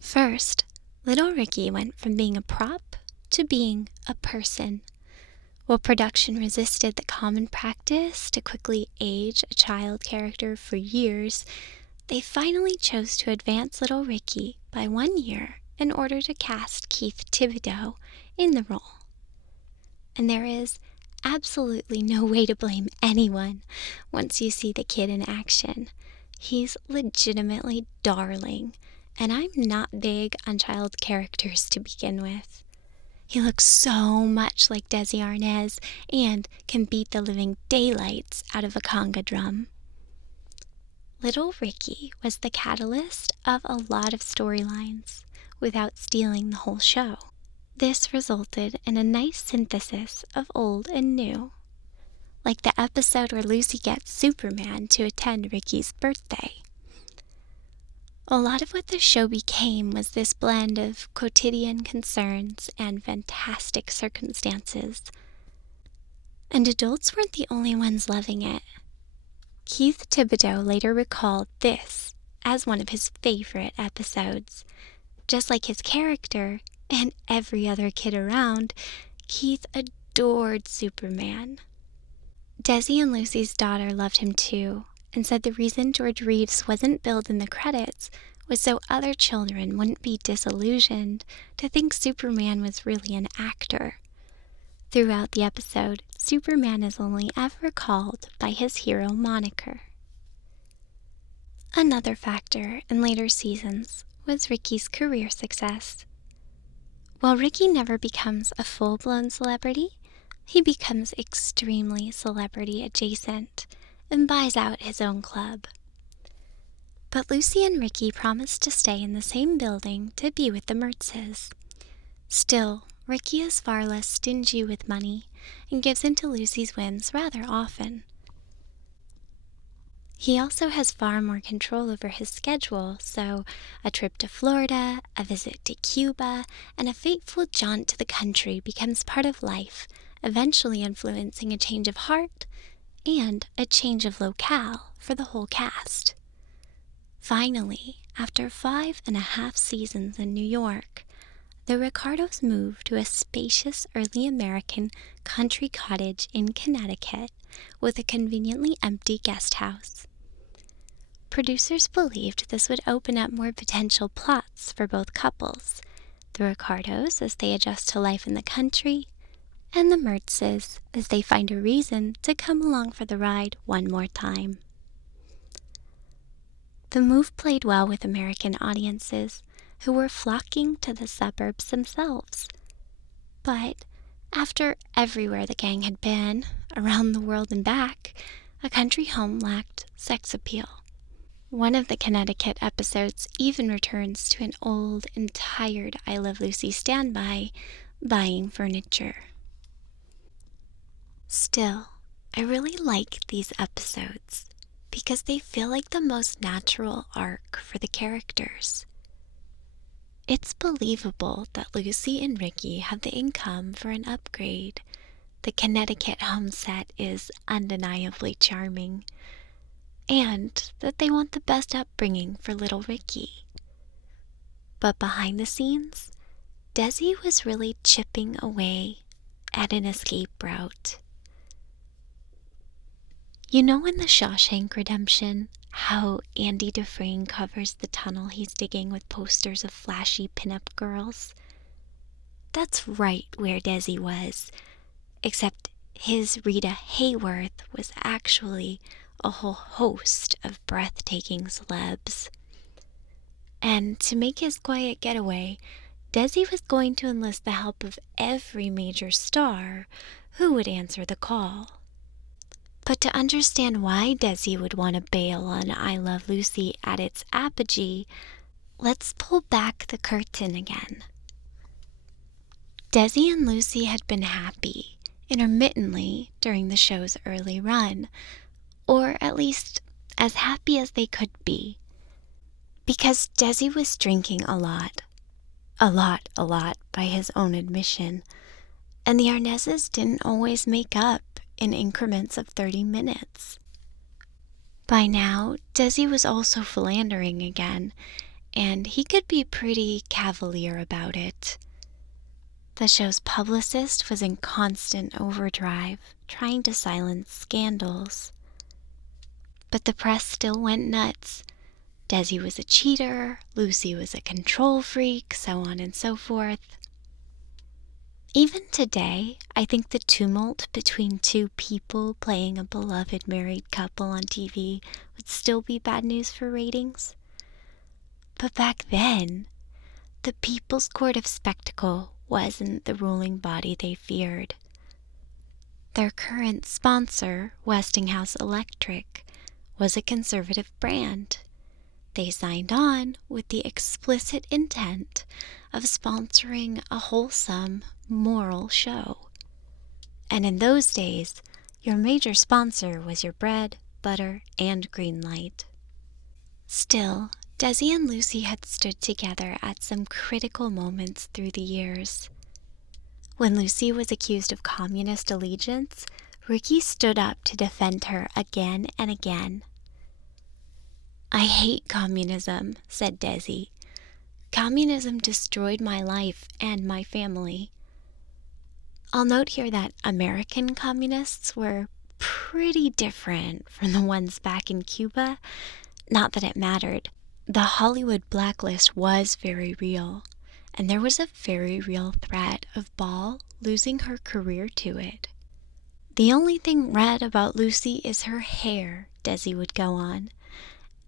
First, little Ricky went from being a prop to being a person. While production resisted the common practice to quickly age a child character for years, they finally chose to advance little Ricky by 1 year in order to cast Keith Thibodeau in the role. And there is absolutely no way to blame anyone once you see the kid in action. He's legitimately darling, and I'm not big on child characters to begin with. He looks so much like Desi Arnaz and can beat the living daylights out of a conga drum. Little Ricky was the catalyst of a lot of storylines without stealing the whole show. This resulted in a nice synthesis of old and new, like the episode where Lucy gets Superman to attend Ricky's birthday. A lot of what the show became was this blend of quotidian concerns and fantastic circumstances. And adults weren't the only ones loving it. Keith Thibodeau later recalled this as one of his favorite episodes. Just like his character and every other kid around, Keith adored Superman. Desi and Lucy's daughter loved him too, and said the reason George Reeves wasn't billed in the credits was so other children wouldn't be disillusioned to think Superman was really an actor. Throughout the episode, Superman is only ever called by his hero moniker. Another factor in later seasons was Ricky's career success. While Ricky never becomes a full-blown celebrity, he becomes extremely celebrity adjacent and buys out his own club. But Lucy and Ricky promise to stay in the same building to be with the Mertzes. Still, Ricky is far less stingy with money and gives in to Lucy's whims rather often. He also has far more control over his schedule, so a trip to Florida, a visit to Cuba, and a fateful jaunt to the country becomes part of life, eventually influencing a change of heart and a change of locale for the whole cast. Finally, after 5.5 seasons in New York, the Ricardos moved to a spacious early American country cottage in Connecticut with a conveniently empty guest house. Producers believed this would open up more potential plots for both couples, the Ricardos as they adjust to life in the country, and the Mertzes as they find a reason to come along for the ride one more time. The move played well with American audiences who were flocking to the suburbs themselves. But after everywhere the gang had been, around the world and back, a country home lacked sex appeal. One of the Connecticut episodes even returns to an old and tired I Love Lucy standby, buying furniture. Still, I really like these episodes because they feel like the most natural arc for the characters. It's believable that Lucy and Ricky have the income for an upgrade. The Connecticut home set is undeniably charming, and that they want the best upbringing for little Ricky. But behind the scenes, Desi was really chipping away at an escape route. You know in The Shawshank Redemption, how Andy Dufresne covers the tunnel he's digging with posters of flashy pinup girls? That's right where Desi was, except his Rita Hayworth was actually a whole host of breathtaking celebs. And to make his quiet getaway, Desi was going to enlist the help of every major star who would answer the call. But to understand why Desi would want to bail on I Love Lucy at its apogee, let's pull back the curtain again. Desi and Lucy had been happy, intermittently, during the show's early run, or at least as happy as they could be, because Desi was drinking a lot by his own admission, and the Arnazes didn't always make up in increments of 30 minutes. By now, Desi was also philandering again, and he could be pretty cavalier about it. The show's publicist was in constant overdrive, trying to silence scandals. But the press still went nuts. Desi was a cheater, Lucy was a control freak, so on and so forth. Even today, I think the tumult between two people playing a beloved married couple on TV would still be bad news for ratings. But back then, the People's Court of Spectacle wasn't the ruling body they feared. Their current sponsor, Westinghouse Electric, was a conservative brand. They signed on with the explicit intent of sponsoring a wholesome, moral show. And in those days, your major sponsor was your bread, butter, and green light. Still, Desi and Lucy had stood together at some critical moments through the years. When Lucy was accused of communist allegiance, Ricky stood up to defend her again and again. "I hate communism," said Desi. "Communism destroyed my life and my family." I'll note here that American communists were pretty different from the ones back in Cuba. Not that it mattered. The Hollywood blacklist was very real, and there was a very real threat of Ball losing her career to it. "The only thing red about Lucy is her hair," Desi would go on.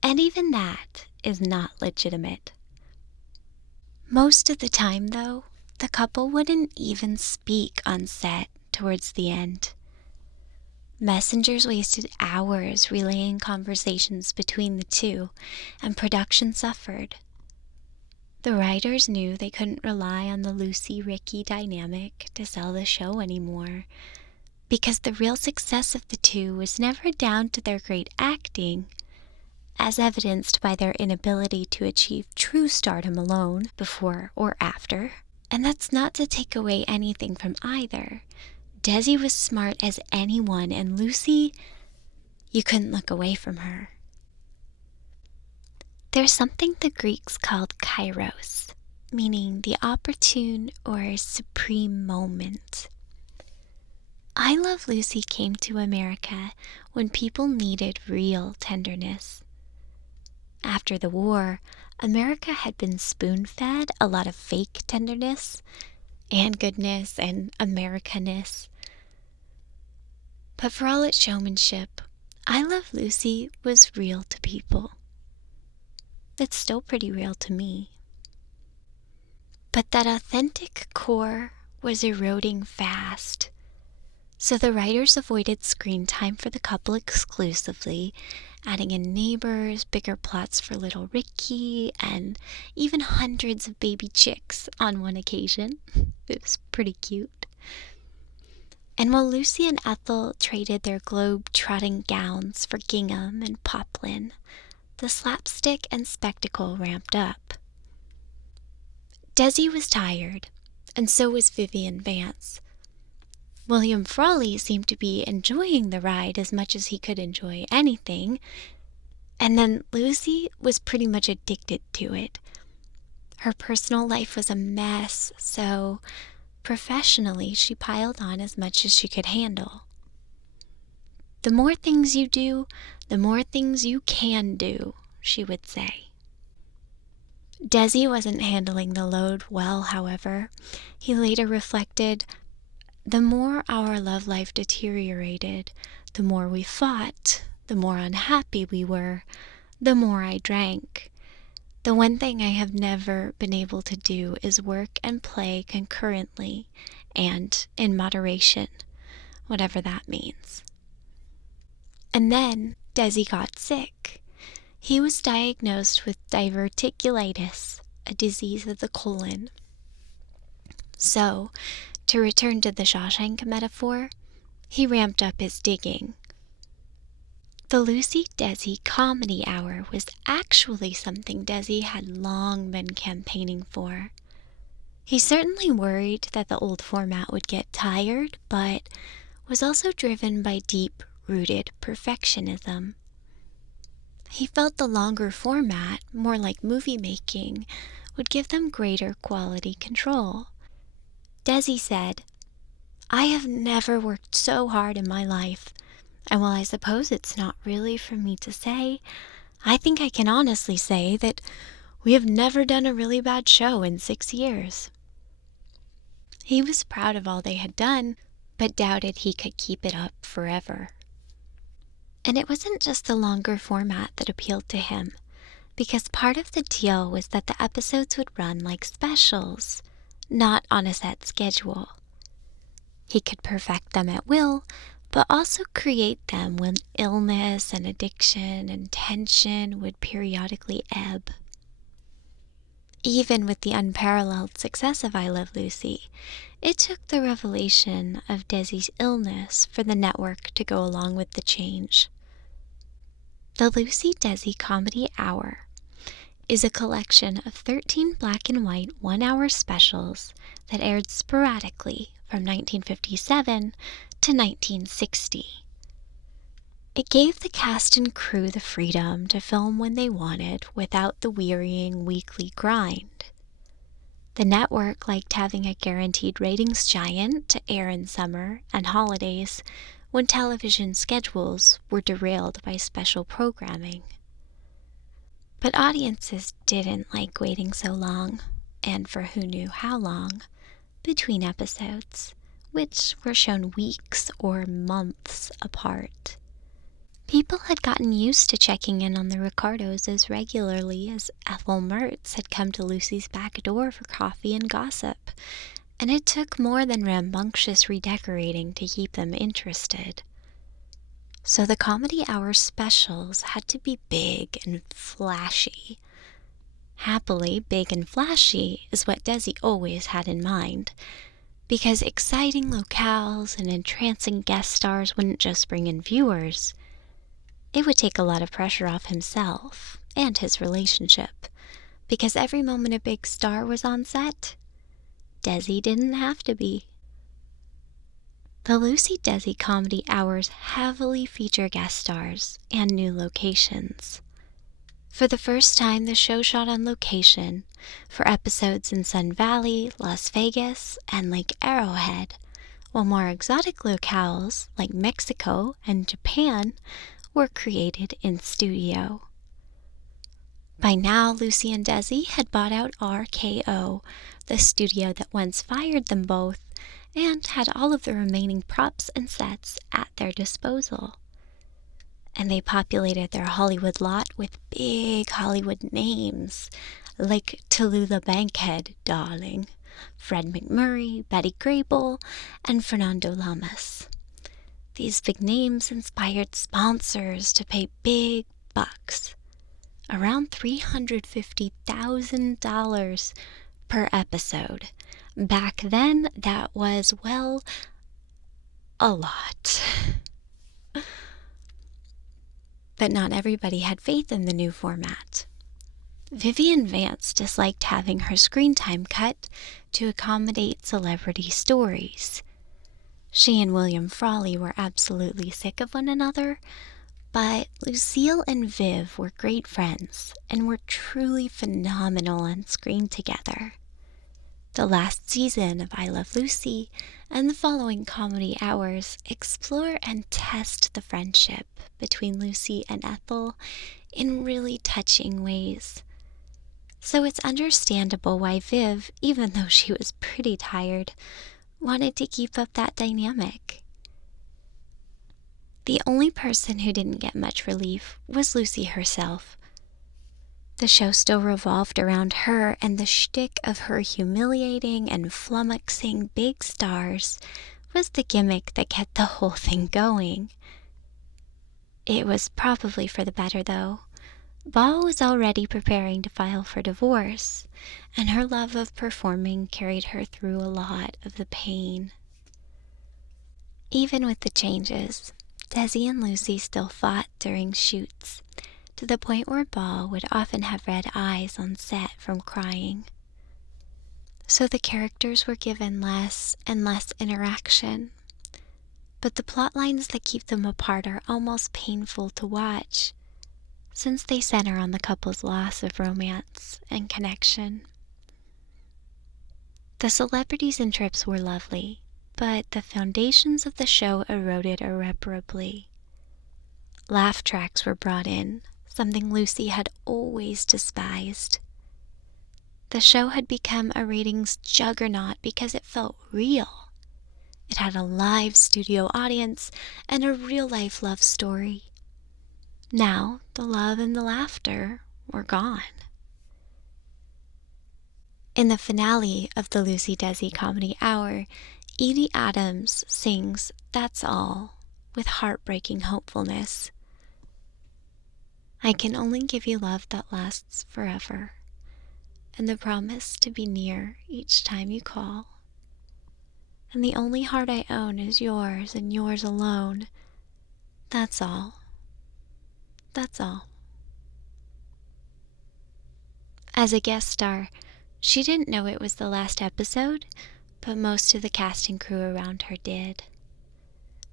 And even that is not legitimate. Most of the time, though, the couple wouldn't even speak on set towards the end. Messengers wasted hours relaying conversations between the two, and production suffered. The writers knew they couldn't rely on the Lucy-Ricky dynamic to sell the show anymore, because the real success of the two was never down to their great acting, as evidenced by their inability to achieve true stardom alone, before or after. And that's not to take away anything from either. Desi was smart as anyone, and Lucy, you couldn't look away from her. There's something the Greeks called kairos, meaning the opportune or supreme moment. I Love Lucy came to America when people needed real tenderness. After the war, America had been spoon-fed a lot of fake tenderness and goodness and Americaness. But for all its showmanship, I Love Lucy was real to people. It's still pretty real to me. But that authentic core was eroding fast. So the writers avoided screen time for the couple exclusively, adding in neighbors, bigger plots for little Ricky, and even hundreds of baby chicks on one occasion. It was pretty cute. And while Lucy and Ethel traded their globe-trotting gowns for gingham and poplin, the slapstick and spectacle ramped up. Desi was tired, and so was Vivian Vance. William Frawley seemed to be enjoying the ride as much as he could enjoy anything, and then Lucy was pretty much addicted to it. Her personal life was a mess, so professionally she piled on as much as she could handle. The more things you do, the more things you can do, she would say. Desi wasn't handling the load well, however. He later reflected, "The more our love life deteriorated, the more we fought, the more unhappy we were, the more I drank. The one thing I have never been able to do is work and play concurrently and in moderation, whatever that means." And then Desi got sick. He was diagnosed with diverticulitis, a disease of the colon. So, to return to the Shawshank metaphor, he ramped up his digging. The Lucy-Desi Comedy Hour was actually something Desi had long been campaigning for. He certainly worried that the old format would get tired, but was also driven by deep-rooted perfectionism. He felt the longer format, more like movie making, would give them greater quality control. Desi said, "I have never worked so hard in my life, and while I suppose it's not really for me to say, I think I can honestly say that we have never done a really bad show in 6 years." He was proud of all they had done, but doubted he could keep it up forever. And it wasn't just the longer format that appealed to him, because part of the deal was that the episodes would run like specials, not on a set schedule. He could perfect them at will, but also create them when illness and addiction and tension would periodically ebb. Even with the unparalleled success of I Love Lucy, it took the revelation of Desi's illness for the network to go along with the change. The Lucy-Desi Comedy Hour is a collection of 13 black and white one-hour specials that aired sporadically from 1957 to 1960. It gave the cast and crew the freedom to film when they wanted without the wearying weekly grind. The network liked having a guaranteed ratings giant to air in summer and holidays when television schedules were derailed by special programming. But audiences didn't like waiting so long, and for who knew how long, between episodes, which were shown weeks or months apart. People had gotten used to checking in on the Ricardos as regularly as Ethel Mertz had come to Lucy's back door for coffee and gossip, and it took more than rambunctious redecorating to keep them interested. So the Comedy Hour specials had to be big and flashy. Happily, big and flashy is what Desi always had in mind, because exciting locales and entrancing guest stars wouldn't just bring in viewers. It would take a lot of pressure off himself and his relationship, because every moment a big star was on set, Desi didn't have to be. The Lucy-Desi Comedy Hours heavily feature guest stars and new locations. For the first time, the show shot on location for episodes in Sun Valley, Las Vegas, and Lake Arrowhead, while more exotic locales like Mexico and Japan were created in studio. By now, Lucy and Desi had bought out RKO, the studio that once fired them both, and had all of the remaining props and sets at their disposal. And they populated their Hollywood lot with big Hollywood names like Tallulah Bankhead, darling, Fred McMurray, Betty Grable, and Fernando Lamas. These big names inspired sponsors to pay big bucks, around $350,000 per episode. Back then, that was, well, a lot. But not everybody had faith in the new format. Vivian Vance disliked having her screen time cut to accommodate celebrity stories. She and William Frawley were absolutely sick of one another, but Lucille and Viv were great friends and were truly phenomenal on screen together. The last season of I Love Lucy and the following comedy hours explore and test the friendship between Lucy and Ethel in really touching ways. So it's understandable why Viv, even though she was pretty tired, wanted to keep up that dynamic. The only person who didn't get much relief was Lucy herself. The show still revolved around her, and the shtick of her humiliating and flummoxing big stars was the gimmick that kept the whole thing going. It was probably for the better, though. Ball was already preparing to file for divorce, and her love of performing carried her through a lot of the pain. Even with the changes, Desi and Lucy still fought during shoots, to the point where Ball would often have red eyes on set from crying. So the characters were given less and less interaction, but the plot lines that keep them apart are almost painful to watch, since they center on the couple's loss of romance and connection. The celebrities and trips were lovely, but the foundations of the show eroded irreparably. Laugh tracks were brought in, something Lucy had always despised. The show had become a ratings juggernaut because it felt real. It had a live studio audience and a real-life love story. Now, the love and the laughter were gone. In the finale of the Lucy Desi Comedy Hour, Edie Adams sings "That's All" with heartbreaking hopefulness. I can only give you love that lasts forever, and the promise to be near each time you call. And the only heart I own is yours and yours alone. That's all. That's all. As a guest star, she didn't know it was the last episode, but most of the cast and crew around her did.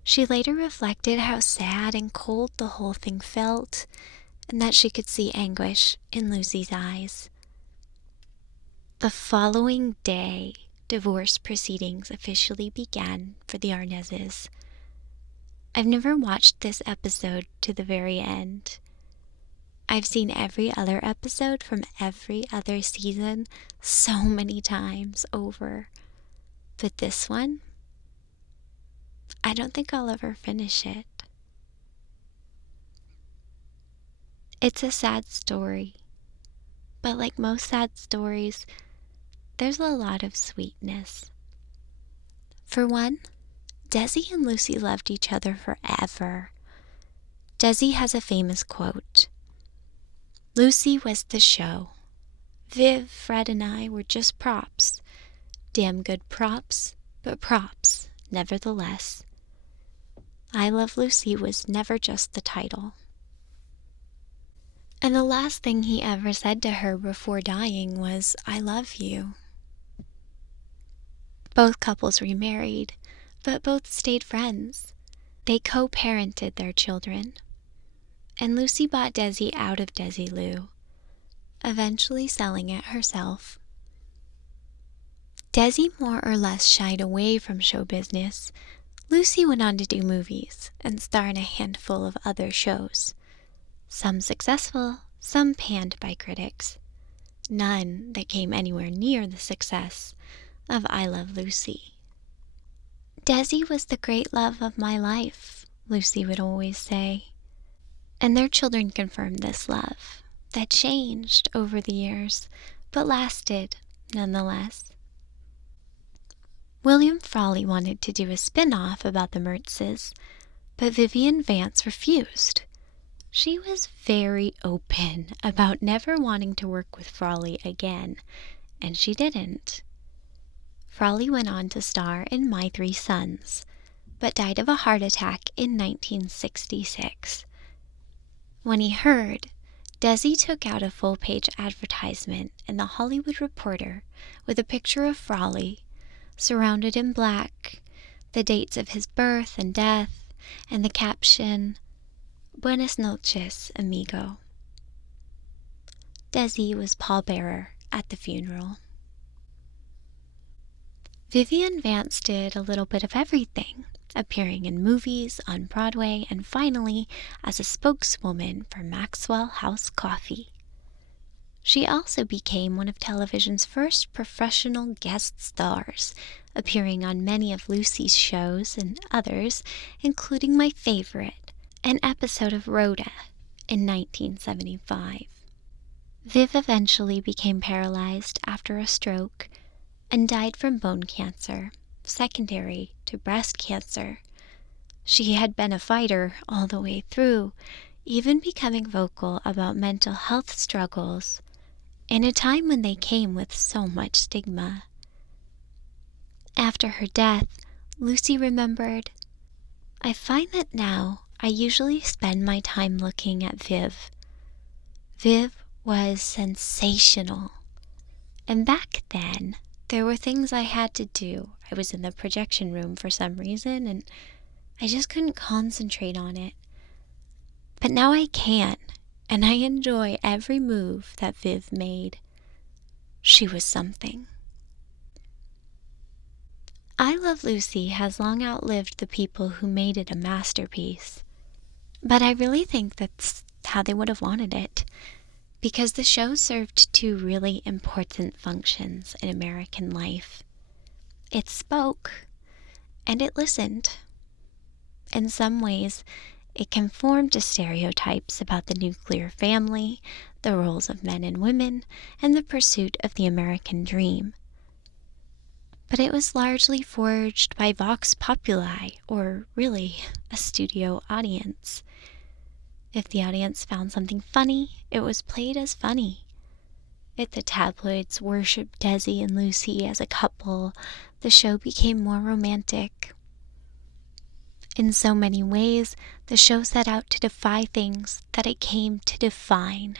She later reflected how sad and cold the whole thing felt, and that she could see anguish in Lucy's eyes. The following day, divorce proceedings officially began for the Arnazes. I've never watched this episode to the very end. I've seen every other episode from every other season so many times over. But this one, I don't think I'll ever finish it. It's a sad story, but like most sad stories, there's a lot of sweetness. For one, Desi and Lucy loved each other forever. Desi has a famous quote: "Lucy was the show. Viv, Fred, and I were just props. Damn good props, but props, nevertheless. I Love Lucy was never just the title." And the last thing he ever said to her before dying was, "I love you." Both couples remarried, but both stayed friends. They co-parented their children. And Lucy bought Desi out of Desilu, eventually selling it herself. Desi more or less shied away from show business. Lucy went on to do movies and star in a handful of other shows. Some successful, some panned by critics. None that came anywhere near the success of I Love Lucy. Desi was the great love of my life, Lucy would always say. And their children confirmed this love, that changed over the years, but lasted nonetheless. William Frawley wanted to do a spin-off about the Mertzes, but Vivian Vance refused. She was very open about never wanting to work with Frawley again, and she didn't. Frawley went on to star in My Three Sons, but died of a heart attack in 1966. When he heard, Desi took out a full-page advertisement in the Hollywood Reporter with a picture of Frawley, surrounded in black, the dates of his birth and death, and the caption, Buenas noches, amigo. Desi was pallbearer at the funeral. Vivian Vance did a little bit of everything, appearing in movies, on Broadway, and finally as a spokeswoman for Maxwell House Coffee. She also became one of television's first professional guest stars, appearing on many of Lucy's shows and others, including my favorite, an episode of Rhoda in 1975. Viv eventually became paralyzed after a stroke and died from bone cancer, secondary to breast cancer. She had been a fighter all the way through, even becoming vocal about mental health struggles in a time when they came with so much stigma. After her death, Lucy remembered, I find that now I usually spend my time looking at Viv. Viv was sensational. And back then, there were things I had to do. I was in the projection room for some reason, and I just couldn't concentrate on it. But now I can, and I enjoy every move that Viv made. She was something. I Love Lucy has long outlived the people who made it a masterpiece. But I really think that's how they would have wanted it, because the show served two really important functions in American life. It spoke, and it listened. In some ways, it conformed to stereotypes about the nuclear family, the roles of men and women, and the pursuit of the American dream. But it was largely forged by Vox Populi, or really, a studio audience. If the audience found something funny, it was played as funny. If the tabloids worshipped Desi and Lucy as a couple, the show became more romantic. In so many ways, the show set out to defy things that it came to define.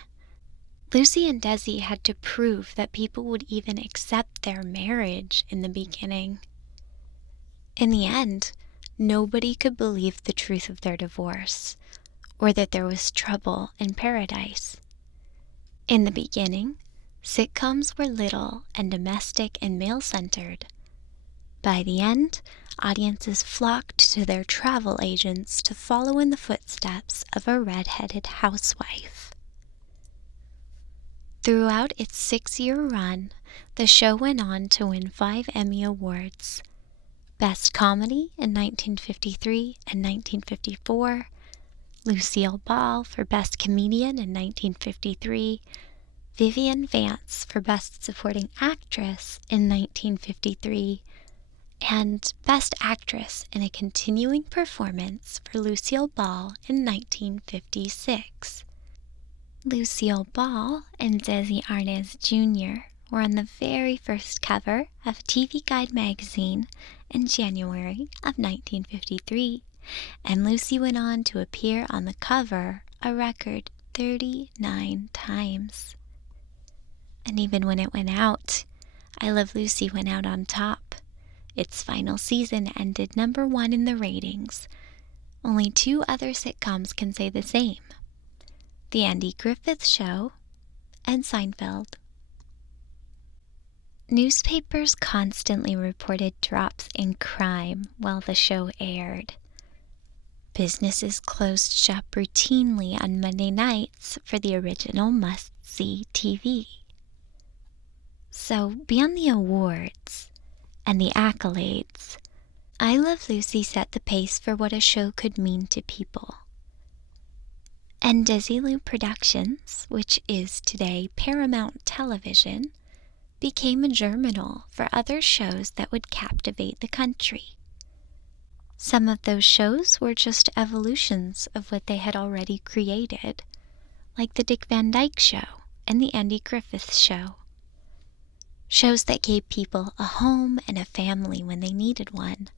Lucy and Desi had to prove that people would even accept their marriage in the beginning. In the end, nobody could believe the truth of their divorce, or that there was trouble in paradise. In the beginning, sitcoms were little and domestic and male-centered. By the end, audiences flocked to their travel agents to follow in the footsteps of a red-headed housewife. Throughout its 6-year run, the show went on to win 5 Emmy Awards. Best Comedy in 1953 and 1954, Lucille Ball for Best Comedian in 1953, Vivian Vance for Best Supporting Actress in 1953, and Best Actress in a Continuing Performance for Lucille Ball in 1956. Lucille Ball and Desi Arnaz Jr. were on the very first cover of TV Guide magazine in January of 1953, and Lucy went on to appear on the cover a record 39 times. And even when it went out, I Love Lucy went out on top. Its final season ended #1 in the ratings. Only 2 other sitcoms can say the same: The Andy Griffith Show and Seinfeld. Newspapers constantly reported drops in crime while the show aired. Businesses closed shop routinely on Monday nights for the original must-see TV. So, beyond the awards and the accolades, I Love Lucy set the pace for what a show could mean to people. And Desilu Productions, which is today Paramount Television, became a germinal for other shows that would captivate the country. Some of those shows were just evolutions of what they had already created, like The Dick Van Dyke Show and The Andy Griffith Show. Shows that gave people a home and a family when they needed one.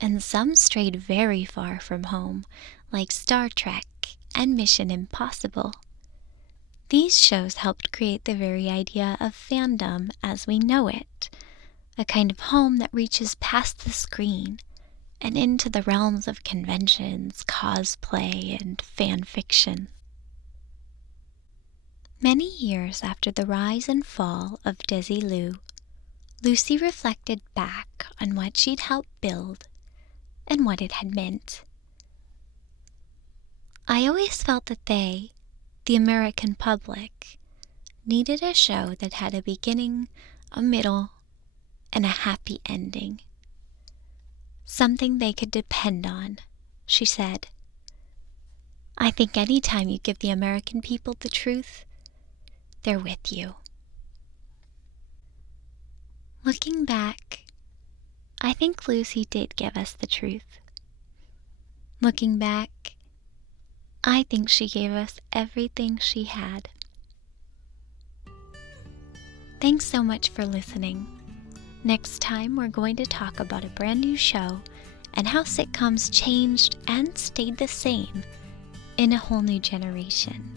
And some strayed very far from home, like Star Trek and Mission Impossible. These shows helped create the very idea of fandom as we know it, a kind of home that reaches past the screen and into the realms of conventions, cosplay, and fan fiction. Many years after the rise and fall of Desilu, Lucy reflected back on what she'd helped build and what it had meant. I always felt that they, the American public, needed a show that had a beginning, a middle, and a happy ending. Something they could depend on, she said. I think any time you give the American people the truth, they're with you. Looking back, I think Lucy did give us the truth. Looking back, I think she gave us everything she had. Thanks so much for listening. Next time, we're going to talk about a brand new show and how sitcoms changed and stayed the same in a whole new generation.